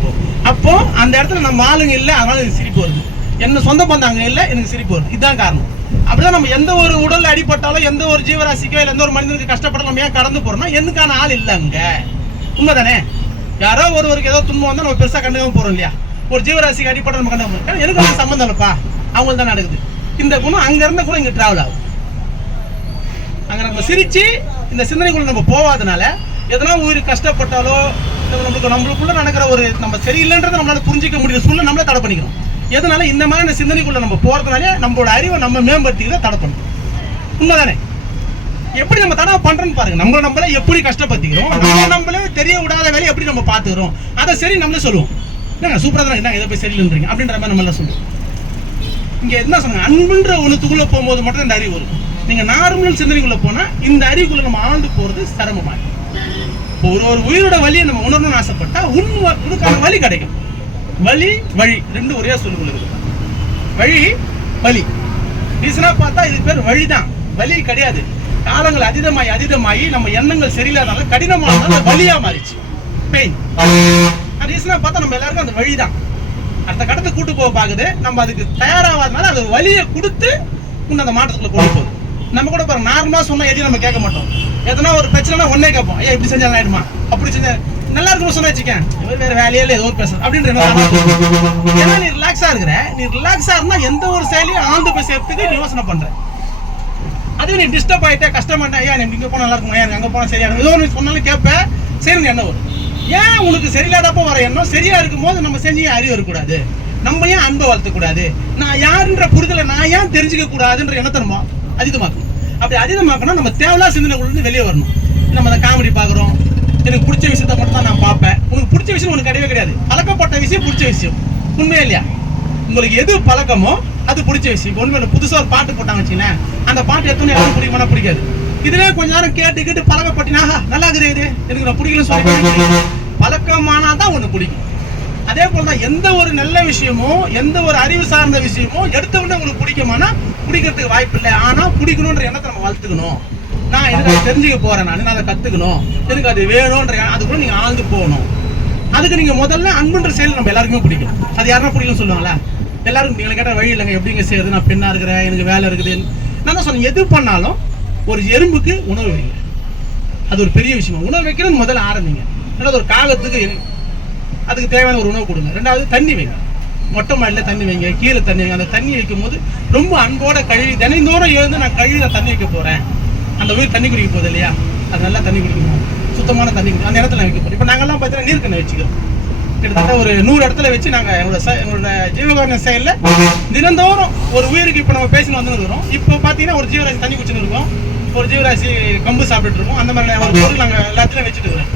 அப்போ அந்த இடத்துல நம்ம ஆளுங்க இல்லை, அதனால எனக்கு சிரிப்பு வருது. என்ன சொந்த பந்தாங்க இல்லை, எனக்கு சிரிப்பு வருது. இதுதான் காரணம். அப்படிதான் நம்ம எந்த ஒரு உடல்ல அடிபட்டாலும் எந்த ஒரு ஜீவராசிக்கோ இல்லை எந்த ஒரு மனிதனுக்கு கஷ்டப்பட்டாலும் நம்ம ஏன் கடந்து போறோம்னா என்னக்கான ஆள் இல்லை அங்க. உண்மைதானே? யாரோ ஒருவருக்கு ஏதோ துன்பம் வந்தா நம்ம பெருசா கண்டுக்காம போறோம் இல்லையா? ஒரு ஜீவராசிக்கு அடிப்பட்ட நம்ம கண்டுக்காம போறோம். எனக்கு அது சம்பந்தம் இல்லப்பா, அவங்களுக்கு தான் நடக்குது. இந்த குணம் அங்க இருந்த கூட இங்க டிராவல் ஆகும். அங்க நம்ம சிரிச்சு இந்த சிந்தனைக்குள்ள நம்ம போவாதனால எதனா உயிர் கஷ்டப்பட்டாலோ நம்மளுக்குள்ள நடக்கிற ஒரு நம்ம சரியில்லைன்றதை நம்மளால புரிஞ்சிக்க முடியுற சூழ்நிலை நம்மளே தடை பண்ணிக்கிறோம். எதனால இந்த மாதிரி சிந்தனைக்குள்ள நம்ம போறதுனாலே நம்மளோட அறிவை நம்ம மேம்படுத்திக்கிறத தடை பண்ணுறோம். உண்மைதானே? எப்படி நம்ம தடவை பண்றோம்னு பாருங்க. நம்மளே எப்படி கஷ்டப்படுத்திக்கிறோம், நம்மளே தெரிய விடாத வேலையை எப்படி நம்ம பாத்துக்கிறோம், அதை சரி நம்மளே சொல்லுவோம். என்னங்க சூப்பரா தான், என்ன இதை போய் சரியில்லைன்றீங்க அப்படின்ற மாதிரி நம்மள சொல்லுவோம். இங்க என்ன சொன்னாங்க, அன்புன்ற ஒண்ணுத்துக்குள்ள போகும்போது மட்டும் இந்த அறிவு வரும். நீங்க நார்மல் சிந்தனைக்குள்ள போனா இந்த அறிவுக்குள்ள நம்ம ஆழ்ந்து போறது சிரமமாகும். ஒரு உயிரோட வழியை நம்ம உணரணும்னு ஆசைப்பட்டா உனக்கான வழி கிடைக்கும். வழி வழி ரெண்டு ஒரே சொல்லுங்க. வழி வழி ரீசனா பார்த்தா இது பேர் வழிதான், வழி கிடையாது. காலங்கள் அதிதமாயி நம்ம எண்ணங்கள் சரியில்லாதனால கடினமான வழியா மாறிச்சு. பெயின் ரீசனா பார்த்தா நம்ம எல்லாருக்கும் அந்த வழிதான் அடுத்த கடத்தை கூட்டு போக பாக்குது. நம்ம அதுக்கு தயாராகாதனால அது வழியை கொடுத்து இன்னும் அந்த மாற்றத்துக்குள்ள கொண்டு போகுது. நம்ம கூட பாருங்க, நார்மலா சொன்னா எதையும் நம்ம கேட்க மாட்டோம். எதனா ஒரு பிரச்சனைனா ஒன்னே கேட்போம், ஏன் இப்படி செஞ்சா ஆயிடுமா, அப்படி செஞ்சா நல்லா இருக்கணும் சொன்னா வச்சுக்கேன், வேற வேலையே இல்லை ஏதோ ஒரு பேசுறது அப்படின்ற. ஏன்னா நீ ரிலாக்ஸா இருக்கிற, நீ ரிலாக்ஸா இருந்தா எந்த ஒரு செயலையும் ஆழ்ந்து போய் சேர்த்துக்கு நீ யோசனை பண்ற. அதே நீ டிஸ்டர்ப் ஆயிட்டே கஷ்டமாட்டா, ஏன் இங்க போனா நல்லா இருக்கும், ஏன் அங்க போனா சரியா இருக்கும், ஏதோ ஒன்று சொன்னாலும் கேட்பேன், சரி என்ன வரும். ஏன் உனக்கு சரியில்லாதப்போ வர எண்ணம் சரியா இருக்கும் போது நம்ம செஞ்சு அறிவு இருக்கக்கூடாது, நம்ம ஏன் அன்பை வளர்த்த கூடாது, நான் யாருன்ற புரிதலை நான் ஏன் தெரிஞ்சுக்க கூடாதுன்ற எண்ணத்தை அதிகமாக்கணும். அப்படி அதிகமாக்கணும் நம்ம தேவையில்லா சிந்தனைக்குள்ள வெளியே வரணும். நம்ம அதை காமெடி பாக்குறோம், எனக்கு பிடிச்ச விஷயத்த மட்டும் தான் நான் பார்ப்பேன். உனக்கு பிடிச்ச விஷயம் உனக்கு கிடையவே கிடையாது. பழக்கப்பட்ட விஷயம் பிடிச்ச விஷயம். உண்மையா இல்லையா? உங்களுக்கு எது பழக்கமோ அது பிடிச்ச விஷயம். இப்போ ஒன்றும் இல்லை, புதுசாக ஒரு பாட்டு போட்டாங்க வச்சுங்களேன், அந்த பாட்டு எத்தனை எனக்கு பிடிக்குமா பிடிக்காது. இதுவே கொஞ்ச நேரம் கேட்டு பழக்கப்பட்டினா நல்லா இருக்குது இது எனக்கு நான் பிடிக்கலன்னு சொல்லி பழக்கமானா தான் ஒன்று பிடிக்கும். அதே போல தான் எந்த ஒரு நல்ல விஷயமோ எந்த ஒரு அறிவு சார்ந்த விஷயமோ எடுத்த உடனே உங்களுக்கு பிடிக்குமானா பிடிக்கிறதுக்கு வாய்ப்பு இல்லை. ஆனால் பிடிக்கணுன்ற எண்ணத்தை நம்ம வளர்த்துக்கணும். நான் எனக்கு அதை தெரிஞ்சுக்க போறேன், நான் அதை கத்துக்கணும், எனக்கு அது வேணும்ன்ற அதுக்குள்ள நீங்க ஆழ்ந்து போகணும். அதுக்கு நீங்க முதல்ல அன்புன்ற செயல் நம்ம எல்லாருக்குமே பிடிக்கும். அது யாருன்னா பிடிக்கும்னு சொல்லுவாங்களா? எல்லாருக்கும் எங்களை கேட்டால் வழி இல்லைங்க, எப்படிங்க செய்யறது, நான் பெண்ணா இருக்கிறேன், எனக்கு வேலை இருக்குது. நான் தான் சொன்னேன், எது பண்ணாலும் ஒரு எறும்புக்கு உணவு வைங்க, அது ஒரு பெரிய விஷயம். உணவு வைக்கிறது முதல்ல ஆரம்பிங்க. ரெண்டாவது ஒரு காகத்துக்கு அதுக்கு தேவையான ஒரு உணவு கொடுங்க. ரெண்டாவது தண்ணி வைங்க, மொட்டை மாடியில் தண்ணி வைங்க, கீழே தண்ணி வைங்க. அந்த தண்ணி வைக்கும் போது ரொம்ப அன்போட கழுவி தினந்தோறும் எழுந்து நான் கழுவி நான் தண்ணி வைக்க போறேன், அந்த உயிர் தண்ணி குடிக்க போகுது இல்லையா, அது நல்லா தண்ணி குடிக்கணும், சுத்தமான தண்ணி குடிக்கணும், அந்த இடத்துல வைக்க போகிறோம். இப்போ நாங்கள்லாம் பார்த்தீங்கன்னா நீர்க்கண்ணை வச்சுக்கிறோம். கிட்டத்தட்ட ஒரு 100 இடத்துல வச்சு நாங்கள் எங்களோட ஜீவகாரண செயலில் தினந்தோறும் ஒரு உயிருக்கு இப்போ நம்ம பேசின்னு வந்து இருக்கிறோம். இப்போ பார்த்தீங்கன்னா ஒரு ஜீவராசி தண்ணி குடிச்சுன்னு இருக்கோம், ஒரு ஜீவராசி கம்பு சாப்பிட்டுட்டு இருக்கோம். அந்த மாதிரி ஒரு பொருள் நாங்கள் எல்லாத்துலையும் வச்சுட்டு இருக்கிறோம்.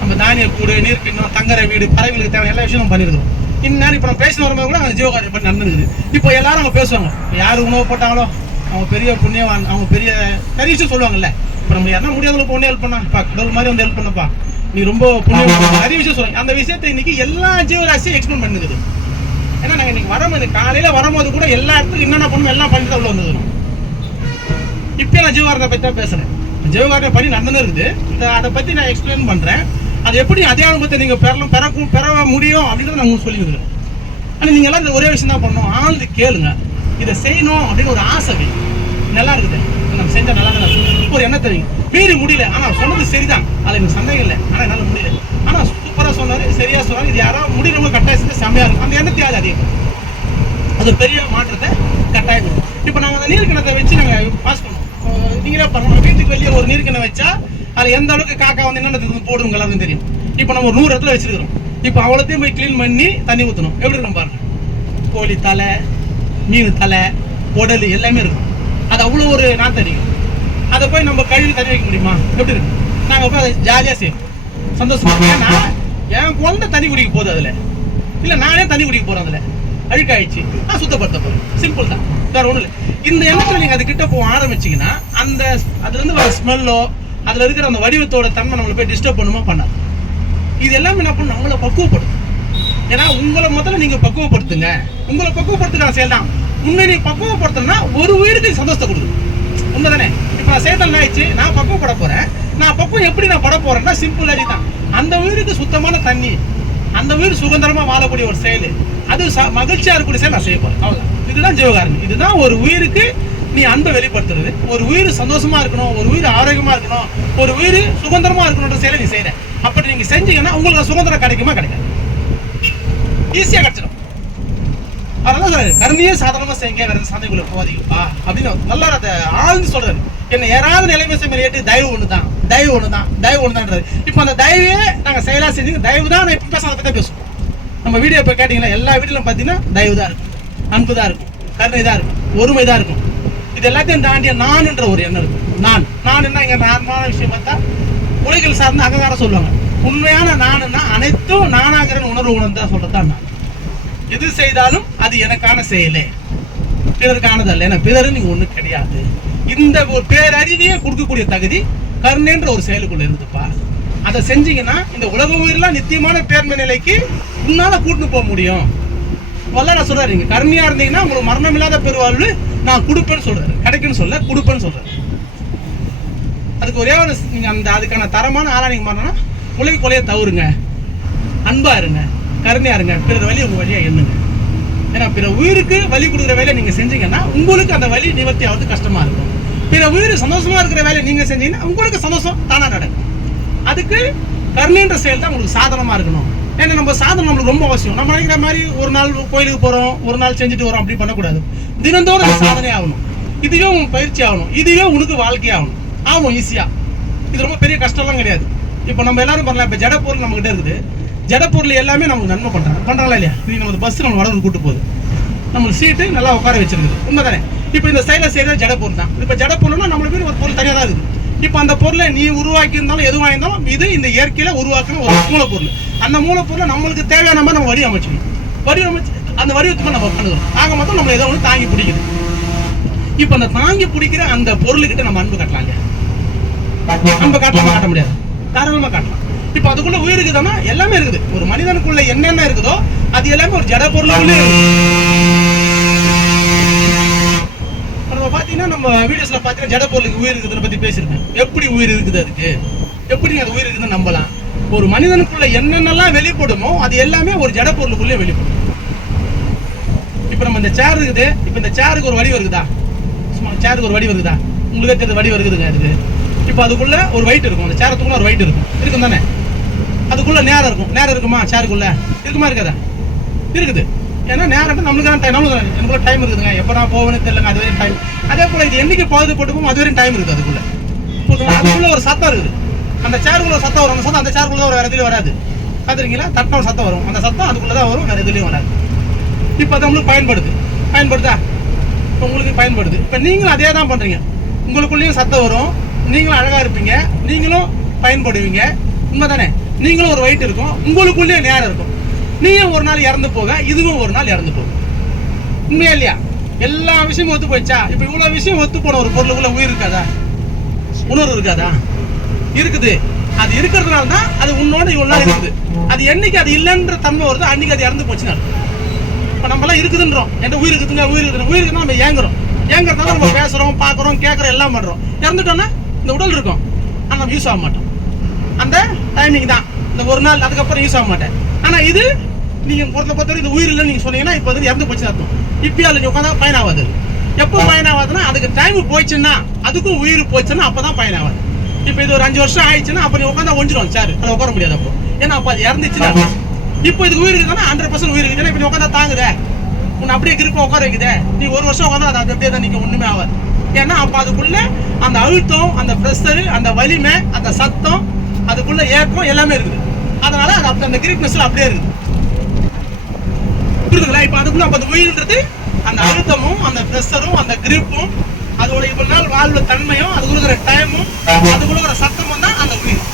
நம்ம தானிய கூடு, நீர்க்கிண்ணம், தங்குற வீடு, பறவைகளுக்கு தேவை எல்லா விஷயம் நம்ம பண்ணியிருக்கிறோம். இந்நேரம் இப்போ நம்ம பேசின வரும்போது கூட அந்த ஜீவகாரணம் பண்ணி நடந்துருக்குது. இப்போ எல்லாரும் அவங்க பேசுவாங்க, யார் உணவு போட்டாங்களோ அவங்க பெரிய புண்ணியவான், அவங்க பெரிய நிறைய விஷயம் சொல்லுவாங்கல்ல. இப்போ நம்ம யாரா முடியாதவங்களுக்கு ஒன்று ஹெல்ப் பண்ணாப்பா, கடவுள் மாதிரி வந்து ஹெல்ப் பண்ணப்பா, நீ ரொம்ப புண்ணியம், நிறைய விஷயம் சொல்லுவாங்க. அந்த விஷயத்தை இன்னைக்கு எல்லா ஜீவராசியும் எக்ஸ்பிளைன் பண்ணுது. ஏன்னா நாங்கள் இன்னைக்கு வரும்போது காலையில் வரும்போது கூட எல்லா இடத்துக்கும் என்னென்ன பண்ணணும் எல்லாம் பண்ணிட்டு தான் உள்ள வந்துடும். இப்போ நான் ஜீவகாரணத்தை பற்றி தான் பேசுகிறேன். ஜீவகாரண பணி நடந்துன்னு இருக்குது, அதை பற்றி நான் எக்ஸ்பிளைன் பண்ணுறேன். அது எப்படி அதே அனுபவத்தை நீங்கள் பெற முடியும் அப்படின்றத நான் உங்களுக்கு சொல்லிக்கிறேன். ஆனால் நீங்கள் எல்லாம் இந்த ஒரே விஷயம் தான் பண்ணணும், ஆழ்ந்து கேளுங்க, இதை செய்யணும் அப்படின்னு ஒரு ஆசை வேணும். நல்லா இருக்குது, நம்ம செஞ்சா நல்லா தான் ஒரு எண்ணத்தை வைங்க. மீறி முடியல, ஆனால் சொன்னது சரிதான், அதில் எனக்கு சந்தேகம் இல்லை, ஆனால் என்னால் முடியல, ஆனால் சூப்பராக சொன்னார், சரியாக சொன்னார், இது யாராவது முடியறவங்க கட்டாயம் செஞ்சு செம்மையாக இருக்கும், அந்த எண்ணத்தையாவது அதிகம். அது பெரிய மாற்றத்தை கட்டாயம். இப்போ நாங்கள் அந்த நீர்க்கிணத்தை வச்சு நாங்கள் பாஸ் பண்ணுவோம். நீங்களே பாருங்க, வீட்டுக்கு வெளியே ஒரு நீர்க்கிணை வச்சா அதில் எந்த அளவுக்கு காக்கா வந்து என்னென்ன போடுவோங்க எல்லாருக்கும் தெரியும். இப்போ நம்ம ஒரு 100 இடத்துல வச்சிருக்கிறோம். இப்போ அவ்வளோத்தையும் போய் க்ளீன் பண்ணி தண்ணி ஊற்றணும். எப்படி இருக்கும் பாருங்க, கோழி தலை, மீன் தலை, உடல் எல்லாமே இருக்கும். அது அவ்வளோ ஒரு நாற்று அடிக்கும். அதை போய் நம்ம கழுவி தண்ணி வைக்க முடியுமா? எப்படி இருக்கும்? நாங்கள் போய் அதை ஜாலியாக செய்வோம், சந்தோஷமா. ஏன்னா என் குழந்தை தண்ணி குடிக்க போகுது அதில், இல்லை நானே தண்ணி குடிக்க போகிறேன், அதில் அழுக்காயிடுச்சு, நான் சுத்தப்படுத்த போகிறேன். சிம்பிள் தான், வேற ஒன்றும் இல்லை. இந்த எண்ணத்தில் நீங்கள் அதுக்கிட்ட போக ஆரம்பிச்சிங்கன்னா அந்த அதுலேருந்து வர ஸ்மெல்லோ அதில் இருக்கிற அந்த வடிவத்தோட தன்மை நம்மளை போய் டிஸ்டர்ப் பண்ணுமா பண்ணாது. இது எல்லாமே என்ன பண்ணணும், நம்மளை பக்குவப்படும். ஏன்னா உங்களை முதல்ல நீங்கள் பக்குவப்படுத்துங்க, உங்களை பக்குவப்படுத்துகிற செயல் தான். உண்மை நீ பக்குவப்படுத்தணும்னா ஒரு உயிருக்கு சந்தோஷத்தை கொடுக்குது, உண்மை தானே? இப்போ நான் சேத்தல் ஆயிடுச்சு, நான் பக்குவப்பட போகிறேன். நான் பக்குவம் எப்படி நான் பட போகிறேன்னா சிம்பிள் அடி தான். அந்த உயிருக்கு சுத்தமான தண்ணி, அந்த உயிர் சுதந்திரமாக வாழக்கூடிய ஒரு செயல், அது மகிழ்ச்சியாக இருக்கக்கூடிய செயல் நான் செய்ய போகிறேன், அவ்வளோதான். இதுதான் ஜீவகாரணம். இதுதான் ஒரு உயிருக்கு நீ அன்பை வெளிப்படுத்துறது. ஒரு உயிர் சந்தோஷமா இருக்கணும், ஒரு உயிர் ஆரோக்கியமா இருக்கணும், ஒரு உயிர் சுதந்திரமா இருக்கணும்ன்ற செயலை நீ செய்யற. அப்படி நீங்க செஞ்சீங்கன்னா உங்களுக்கு சுதந்திரம் கிடைக்குமா? கிடைக்காது, ஈஸியா கிடைச்சிடும். அதனால சொல்றாரு, கருணையே சாதாரணமா செய்யுங்க, வேற சாதனைக்குள்ள போவாதீங்கப்பா அப்படின்னு நல்லா அதை ஆழ்ந்து சொல்றாரு. என்ன யாராவது நிலைமை மேல ஏற்று தயவு ஒண்ணுதான், தயவு ஒண்ணுதான், தயவு ஒண்ணுதான்றாரு. இப்போ அந்த தயவே நாங்க செயலா செஞ்சு தயவு தான். நான் இப்ப பேச அதை பத்தி பேசுவோம். நம்ம வீடியோ இப்போ கேட்டீங்கன்னா எல்லா வீட்டிலும் பார்த்தீங்கன்னா தயவு தான் இருக்கும், அன்பு தான் இருக்கும், கருணை தான் இருக்கும், ஒருமை தான் இருக்கும். இது எல்லாத்தையும் தாண்டிய நான்ன்ற ஒரு எண்ணம் இருக்கும். நான் என்ன இங்க நார்மலான விஷயம் பார்த்தா உலகில் சார்ந்த அகங்காரம் சொல்லுவாங்க. உண்மையான நானுன்னா அனைத்தும் நானாகிற உணர்வு உணர்ந்தா சொல்றதுதான் நான். எது செய்தாலும் அது எனக்கான செயலே, பிறருக்கானதல்ல. ஏன்னா பிறரு நீங்க ஒண்ணு கிடையாது. இந்த ஒரு பேரறிவியே கொடுக்கக்கூடிய தகுதி கருணைன்ற ஒரு செயலுக்குள்ள இருந்துப்பா. அதை செஞ்சீங்கன்னா இந்த உலக உயிரெல்லாம் நித்தியமான பேர்மை நிலைக்கு உன்னால கூட்டிட்டு போக முடியும். வல்லரசு சொல்றாரு, நீங்க கருணையா இருந்தீங்கன்னா உங்களுக்கு மரணம் இல்லாத பெருவாழ்வு நான் கொடுப்பேன்னு சொல்றாரு. கிடைக்குன்னு சொல்ல, கொடுப்பேன்னு சொல்றாரு. அதுக்கு ஒரே ஒரு நீங்க அந்த அதுக்கான தரமான ஆளா நீங்க மாறினா உலக கொலையை தவறுங்க, அன்பா இருங்க, கருணையா இருங்க, பிறர் வழி உங்க வழியா எண்ணுங்க. ஏன்னா பிற உயிருக்கு வழி கொடுக்குற வேலையை நீங்க செஞ்சீங்கன்னா உங்களுக்கு அந்த வழி நிவர்த்தி ஆகுது கஷ்டமா இருக்கும். பிற உயிர் சந்தோஷமா இருக்கிற வேலையை நீங்க செஞ்சீங்கன்னா உங்களுக்கு சந்தோஷம் தானா நடக்கும். அதுக்கு கருணைன்ற செயல் தான் உங்களுக்கு சாதனமா இருக்கணும். ஏன்னா நம்ம சாதனம் நம்மளுக்கு ரொம்ப அவசியம். நம்ம நினைக்கிற மாதிரி ஒரு நாள் கோயிலுக்கு போறோம், ஒரு நாள் செஞ்சுட்டு வரோம், அப்படி பண்ணக்கூடாது. தினந்தோறும் சாதனை ஆகணும், இதுவே உன் பயிற்சி ஆகணும், இதுவே உனக்கு வாழ்க்கை ஆகணும். ஆகும் ஈஸியா, இது ரொம்ப பெரிய கஷ்டம்லாம் கிடையாது. இப்போ நம்ம எல்லாரும் பண்ணலாம். இப்போ ஜடப்பொருள் நம்ம கிட்ட இருக்குது, ஜடப்பொருள் எல்லாமே நமக்கு நன்மை பண்றாங்களா இல்லையா? இது நம்ம பஸ் நம்ம வடக்கு கூட்டு போகுது, நம்மளுக்கு சீட்டு நல்லா உட்கார வச்சிருக்குது, உண்மை தானே? இப்போ இந்த சைடில் செய்யறது ஜடப்பொருள் தான். இப்போ ஜடப்பொருள்னா நம்மளுக்கு ஒரு பொருள் தனியாக தான் இருக்குது. இப்போ அந்த பொருளை நீ உருவாக்கி இருந்தாலும் எதுவாக இருந்தாலும் இது இந்த இயற்கையில உருவாக்கின ஒரு மூலப்பொருள். அந்த மூலப்பொருளை நம்மளுக்கு தேவையான மாதிரி நம்ம வடிவமைச்சுக்கணும். வடிவமைச்சு அந்த வடிவத்துக்கு நம்ம பண்ணுறோம். ஆக மொத்தம் நம்ம ஏதோ ஒன்று தாங்கி பிடிக்குது. இப்போ அந்த தாங்கி பிடிக்கிற அந்த பொருளுக்கிட்ட நம்ம அன்பு காட்டலாம் இல்லையா? அன்பு காட்டலாமா? காட்ட முடியாது. தாராளமாக காட்டலாம். இப்போ அதுக்குள்ள உயிர் இருக்குதுன்னா எல்லாமே இருக்குது. ஒரு மனிதனுக்குள்ள என்னென்ன இருக்குதோ அது எல்லாமே ஒரு ஜட பொருளுக்குள்ளே இருக்குது. நம்ம பார்த்தீங்கன்னா நம்ம வீடியோஸ்ல பார்த்தீங்கன்னா ஜட பொருளுக்கு உயிர் இருக்குதுன்னு பத்தி பேசியிருக்கேன். எப்படி உயிர் இருக்குது, அதுக்கு எப்படி அது உயிர் இருக்குதுன்னு நம்பலாம்? ஒரு மனிதனுக்குள்ள என்னென்னலாம் வெளிப்படுமோ அது எல்லாமே ஒரு ஜட பொருளுக்குள்ளே வெளிப்படும். இப்போ நம்ம இந்த சேர் இருக்குது. இப்போ இந்த சேருக்கு ஒரு வடிவம் இருக்குதா? சேருக்கு ஒரு வடிவம் இருக்குதா? உங்களுக்கே தெரிஞ்ச வடிவம் இருக்குதுங்க அதுக்கு. இப்போ அதுக்குள்ள ஒரு வெயிட் இருக்கும். அந்த சேரத்துக்குள்ள ஒரு வெயிட் இருக்கும் தானே? அதுக்குள்ள நேரம் இருக்கும். நேரம் இருக்குமா? சேருக்குள்ள இருக்குமா? இருக்காதா? இருக்குது. ஏன்னா நேரம் நம்மளுக்கான டைம். எனக்குள்ள டைம் இருக்குதுங்க. எப்போ நான் போவேன்னு தெரியலங்க. அது வரையும் டைம். அதே போல இது என்னைக்கு பாது போட்டுப்போம் அது வரையும் டைம் இருக்குது. அதுக்குள்ள ஒரு சத்தம் இருக்குது. அந்த சேருக்குள்ள சத்தம் வரும். அந்த சத்தம் அந்த சேருக்குள்ள வேற எதுலையும் வராது. பார்த்துருக்கீங்களா? தட்டம் சத்தம் வரும். அந்த சத்தம் அதுக்குள்ளதான் வரும், வேற எதுலையும் வராது. இப்போ அது உங்களுக்கு பயன்படுதா? உங்களுக்கு பயன்படுது. இப்போ நீங்களும் அதே தான் பண்றீங்க. உங்களுக்குள்ளேயும் சத்தம் வரும், நீங்களும் அழகா இருப்பீங்க, நீங்களும் பயன்படுவீங்க. உண்மைதானே? நீங்களும் ஒரு வெயிட் இருக்கும், உங்களுக்குள்ளேயே நேரம் இருக்கும். நீயும் ஒரு நாள் இறந்து போக, இதுவும் ஒரு நாள் இறந்து போகும். உண்மையா இல்லையா? எல்லா விஷயமும் ஒத்து போயிடுச்சா? இப்போ இவ்வளவு விஷயம் ஒத்து போன ஒரு பொருளுக்குள்ள உயிர் இருக்காதா? உணர்வு இருக்காதா? இருக்குது. அது இருக்கிறதுனால தான் அது உன்னோட இவ்வளவு நாள் இருக்குது. அது என்னைக்கு அது இல்லைன்ற தன்மை வருது, அன்னைக்கு அது இறந்து போச்சுன்னா. இப்போ நம்ம எல்லாம் இருக்குதுன்றோம். எந்த உயிர் இருக்குதுங்க, உயிர் இருக்குதுன்னா நம்ம ஏங்குறதுனால நம்ம பேசுறோம், பார்க்குறோம், கேட்குறோம், எல்லாம் பண்றோம். இறந்துட்டோம்னா இந்த உடல் இருக்கும், ஆனால் நம்ம யூஸ் ஆக மாட்டோம். அந்த டைமிங் தான் இந்த ஒரு நாள், அதுக்கப்புறம் யூஸ் ஆக மாட்டேன். ஆனால் இது நீங்க பொறுத்தவரை இந்த உயிர் இல்லைன்னு நீங்க சொன்னீங்கன்னா இப்போ வந்து இறந்து போச்சு அர்த்தம். இப்பயும் அதில் உட்காந்தா பயன் ஆகாது. எப்போ பயன் ஆகாதுன்னா அதுக்கு டைம் போயிடுச்சுன்னா, அதுக்கும் உயிர் போயிடுச்சுன்னா அப்பதான் பயன் ஆகாது. இப்போ இது ஒரு 5 வருஷம் ஆயிடுச்சுன்னா அப்போ நீ உட்காந்தா ஒஞ்சிடும் சார், அதை உட்கார முடியாது. அப்போ ஏன்னா அப்போ அது இறந்துச்சுன்னா. இப்போ இதுக்கு உயிர் இருக்குதுன்னா 100% உயிர் இருக்குதுன்னா இப்போ நீ உட்காந்தா தாங்குதே, உன்னை அப்படியே கிருப்பா உட்கார வைக்குதே. நீ ஒரு வருஷம் உட்காந்தா அது அப்படியே தான் நீங்க ஒண்ணுமே ஆகாது. ஏன்னா அப்போ அதுக்குள்ள அந்த அழுத்தம், அந்த ப்ரெஷர், அந்த வலிமை, அந்த சத்தம், அதுக்குள்ள ஏக்கம் எல்லாமே இருக்குது. அதனால அது அந்த கிரிப்னஸ்ல அப்படியே இருக்குது. புரியுதுங்களா? இப்போ அதுக்குள்ள அப்போ அந்த உயிர்ன்றது அந்த அழுத்தமும், அந்த ப்ரெஷரும், அந்த கிரிப்பும், அதோட இவ்வளவு நாள் வாழ்வு தன்மையும், அது கொடுக்குற டைமும், அது கொடுக்குற சத்தமும் தான் அந்த உயிர்.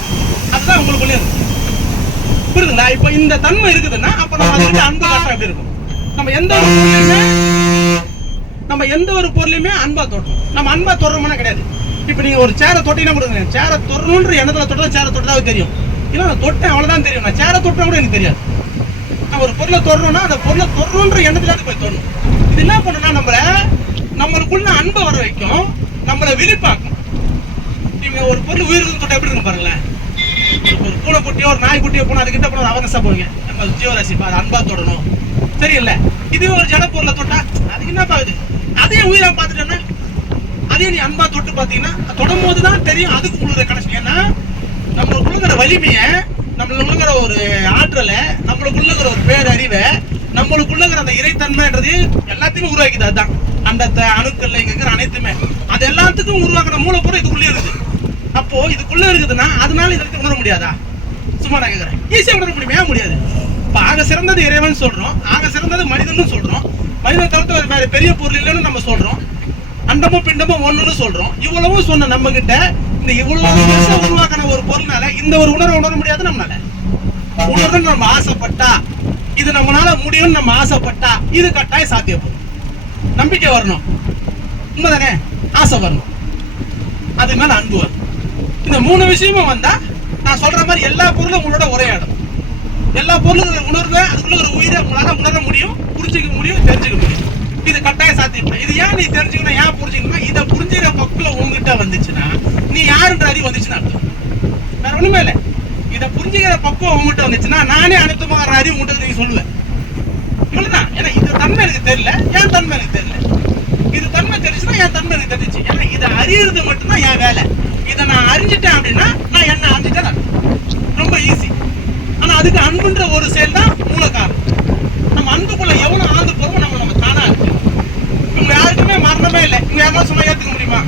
அதுதான் உங்களுக்குள்ளே இருக்கு. புரியுதுங்களா? இப்போ இந்த தன்மை இருக்குதுன்னா அப்போ நம்ம அதுக்கிட்ட அன்பு காட்டுறோம். எப்படி இருக்கும்? நம்ம எந்த ஒரு பொருளையுமே அன்பா தொட்டோம். நம்ம அன்பா தொடுறோம்னா கிடையாது. இப்போ நீங்க ஒரு சேரை தொட்டீங்கன்னா கொடுங்க, சேரை தொடரணுன்ற எண்ணத்துல தொட்டா சேரை தொட்டதா தெரியும். இல்லை நான் தொட்டேன் அவ்வளவுதான் தெரியும். நான் சேரை தொட்டா கூட எனக்கு தெரியாது. நான் ஒரு பொருளை தொடரணும்னா அந்த பொருளை தொடரணுன்ற எண்ணத்துல போய் தொடணும். இது என்ன பண்ணுன்னா நம்மளுக்குள்ள அன்பை வர வைக்கும், நம்மளை விழிப்பாக்கும். நீங்க ஒரு பொருள் உயிருக்கு தொட்டா எப்படி இருக்கும் பாருங்களேன். ஒரு பூனை குட்டியோ ஒரு நாய் குட்டியோ போனா அதுக்கிட்ட போன அவகாசம் போவீங்க. நம்ம ஜீவராசி அது அன்பா தொடணும், சரி இல்ல? இதுவே ஒரு ஜட பொருளை தொட்டா அதுக்கு என்ன பாக்குது? அதே உயிரா பார்த்துட்டேன்னா அதே நீ அன்பா தொட்டு பாத்தீங்கன்னா தொடும் போதுதான் தெரியும் அதுக்கு உள்ள கனெக்ஷன். ஏன்னா நம்மளுக்குள்ள வலிமைய, நம்மளுக்குள்ள ஒரு ஆற்றலை, நம்மளுக்குள்ள ஒரு பேரறிவை, நம்மளுக்குள்ள அந்த இறைத்தன்மைன்றது எல்லாத்தையுமே உருவாக்கிது. அதுதான் அந்த அணுக்கள்ல இங்க இருக்கிற அனைத்துமே அது எல்லாத்துக்கும் உருவாக்குற மூலப்பொருள் இதுக்குள்ளே இருக்குது. அப்போ இதுக்குள்ள இருக்குதுன்னா அதனால இதற்கு உணர முடியாதா? சும்மா நான் கேட்கிறேன். ஈஸியா உணர முடியுமா? முடியாது. இப்ப ஆக சிறந்தது இறைவன் சொல்றோம், ஆக சிறந்தது மனிதன் சொல்றோம். மனிதன் தவிர்த்து வேற பெரிய பொருள் இல்லைன்னு நம்ம சொல்றோம். அண்டமும் பிண்டமும் ஒண்ணுன்னு சொல்றோம். இவ்வளவும் சொன்ன நம்ம கிட்ட இந்த இவ்வளவு பெருசா உருவாக்கின ஒரு பொருள்னால இந்த ஒரு உணர்வை உணர முடியாது. நம்மளால உணர்வுன்னு நம்ம ஆசைப்பட்டா, இது நம்மளால முடியும்னு நம்ம ஆசைப்பட்டா இது கட்டாயம் சாத்தியப்படும். நம்பிக்கை வரணும், உண்மைதானே? ஆசை வரணும், அது மேல அன்பு வரும். இந்த 3 விஷயமும் வந்தா நான் சொல்ற மாதிரி எல்லா பொருளும் உங்களோட உரையாடும். எல்லா பொருளும் உணர்வை, அதுக்குள்ள ஒரு உயிரை உங்களால உணர முடியும், புரிஞ்சுக்க முடியும், தெரிஞ்சுக்க முடியும். இது கட்டாயம் சாத்தியப்படும். இது ஏன் நீ தெரிஞ்சுக்கணும், ஏன் புரிஞ்சுக்கணும்? இதை புரிஞ்சுக்கிற பக்குவம் உங்ககிட்ட வந்துச்சுன்னா நீ யாருன்ற அறிவு வந்துச்சுன்னு அர்த்தம். வேற ஒண்ணுமே இல்லை. இதை புரிஞ்சுக்கிற பக்குவம் உங்ககிட்ட வந்துச்சுன்னா நானே அனுத்தமாக அறிவு உங்கள்கிட்ட நீங்க சொல்லுவேன். இவ்வளவுதான். ஏன்னா இது தன்மை எனக்கு தெரியல, என் தன்மை எனக்கு தெரியல. இது தன்மை தெரிஞ்சுன்னா என் தன்மை எனக்கு தெரிஞ்சிச்சு. ஏன்னா இதை அறியறது மட்டும்தான் என் வேலை. இதை நான் அறிஞ்சிட்டேன் அப்படின்னா நான் என்ன அறிஞ்சிட்டேன், ரொம்ப ஈஸி. ஆனா அதுக்கு அன்புன்ற ஒரு செயல் தான் மூல காரணம். நம்ம அன்புக்குள்ள எவ்வளவு ஆழ்ந்து போறோம் நம்ம தானா இருக்கு. இவங்க யாருக்குமே மரணமே இல்லை. இவங்க யாரும் சொன்னா ஏத்துக்க முடியுமா?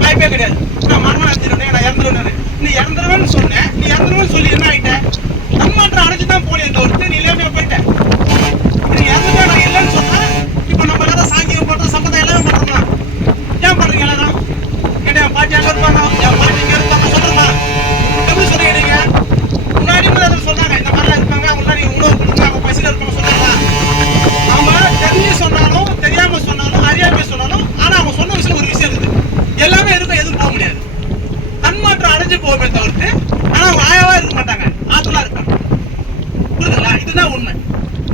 வாய்ப்பே கிடையாது. நான் மரணம் அடைஞ்சிருந்தேன், நான் இறந்துருவேன். நீ இறந்துருவேன்னு சொன்னேன், நீ இறந்துருவேன்னு சொல்லி என்ன ஆயிட்ட? தன்மாற்றம் அடைஞ்சுதான் போனேன். இந்த ஒருத்தர் நீ இல்லாம போயிட்டேன். நீ இறந்துட்டேன் நான் இல்லைன்னு சொன்னா இப்ப நம்ம எல்லாரும் சாங்கியம் பண்றோம், சம்பதம் எல்லாமே பண்றோம். ஏன் பண்றீங்க எல்லாரும்? கேட்டா என் பாட்டி அங்க இருப்பாங்க, என் பாட்டி இங்க இருப்பாங்க சொல்றோமா? எப்படி சொல்றீங்க? முன்னாடி சொன்னாங்க இந்த மாதிரிலாம் இருப்பாங்க, அவங்க உணவு கொடுங்க, அவங்க பசியில இருப்பாங்க சொன்னாங்களா? இதுதான் உண்மை.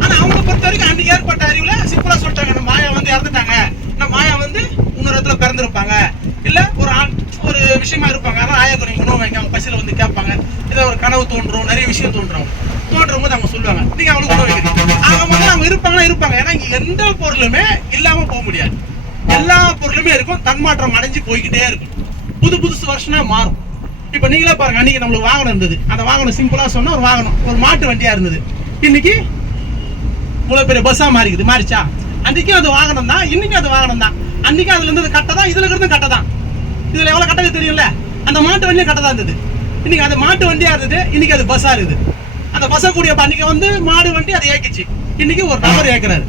ஆனா அவங்க பொறுத்த வரைக்கும் அன்னைக்கு ஏற்பட்ட அறிவுல சிம்பிளா சொல்லிட்டாங்க, நம்ம மாயா வந்து இறந்துட்டாங்க, நம்ம மாயா வந்து இன்னொரு இடத்துல பிறந்திருப்பாங்க, இல்ல ஒரு விஷயமா இருப்பாங்க, அதான் ஆயாக்கு நீங்க உணவு வைங்க, அவங்க பசியில வந்து கேட்பாங்க, ஏதோ ஒரு கனவு தோன்றும், நிறைய விஷயம் தோன்றும் போது அவங்க சொல்லுவாங்க, நீங்க அவங்களுக்கு உணவு வைக்கிறீங்க. அவங்க வந்து அவங்க இருப்பாங்க. ஏன்னா இங்க எந்த பொருளுமே இல்லாம போக முடியாது, எல்லா பொருளுமே இருக்கும், தன்மாற்றம் அடைஞ்சு போய்கிட்டே இருக்கும், புதுசு வருஷனா மாறும். இப்ப நீங்களே பாருங்க, அன்னைக்கு நம்மளுக்கு வாகனம் இருந்தது, அந்த வாகனம் சிம்பிளா சொன்னா ஒரு வாகனம், ஒரு மாட்டு வண்டியா இருந்தது, இன்னைக்கு இவ்வளவு பெரிய பஸ்ஸா மாறிச்சா? அன்னைக்கும் அது வாகனம் தான், இன்னைக்கு அது வாகனம் தான். அன்னைக்கு அதுல இருந்தது கட்டை தான், இதுல இருந்து கட்டை தான். இதுல எவ்வளவு கட்டை தெரியும்ல, அந்த மாட்டு வண்டியும் கட்டை தான் இருந்தது. இன்னைக்கு அது மாட்டு வண்டியா இருந்தது, இன்னைக்கு அது பஸ்ஸா இருக்குது. அந்த பஸ்ஸை கூடிய அன்னைக்கு வந்து மாடு வண்டி அதை இயக்கிச்சு, இன்னைக்கு ஒரு நபர் இயக்குறாரு.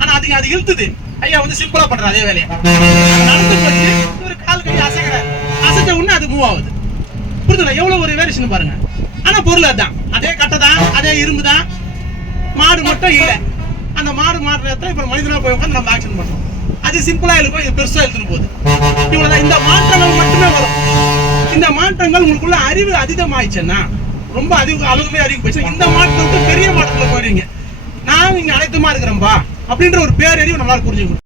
ஆனா அதுக்கு அது இழுத்துது, ஐயா வந்து சிம்பிளா பண்றாரு அதே வேலையை, நடந்து போச்சு, ஒரு கால் கை அசைக்கிறாரு, அசைச்ச உடனே அது மூவ் ஆகுது. புரியுதுல, எவ்வளவு ஒரு வேரியேஷன் பாருங்க. ஆனா பொருள் அதான், அதே கட்டை தான், அதே இரும்பு தான், மாடு மட்டும் இல்ல. அந்த மாடு மாடுற இடத்துல இப்ப மனிதனா போய் உட்காந்து நம்ம ஆக்ஷன் பண்றோம். அது சிம்பிளா இருக்கும், இது பெருசா எடுத்துட்டு போகுது. இவ்வளவுதான். இந்த மாற்றங்கள் மட்டுமே வரும். இந்த மாற்றங்கள் உங்களுக்குள்ள அறிவு அதிகமாயிடுச்சுன்னா, ரொம்ப அளவுமே அறிவு போயிடுச்சு, இந்த மாற்றத்தை விட்டு பெரிய மாற்றத்துல போயிடுவீங்க. நான் இங்க அனைத்துமா இருக்கிறேன்பா அப்படின்ற ஒரு பேரறிவு நம்மளால புரிஞ்சுக்கணும்.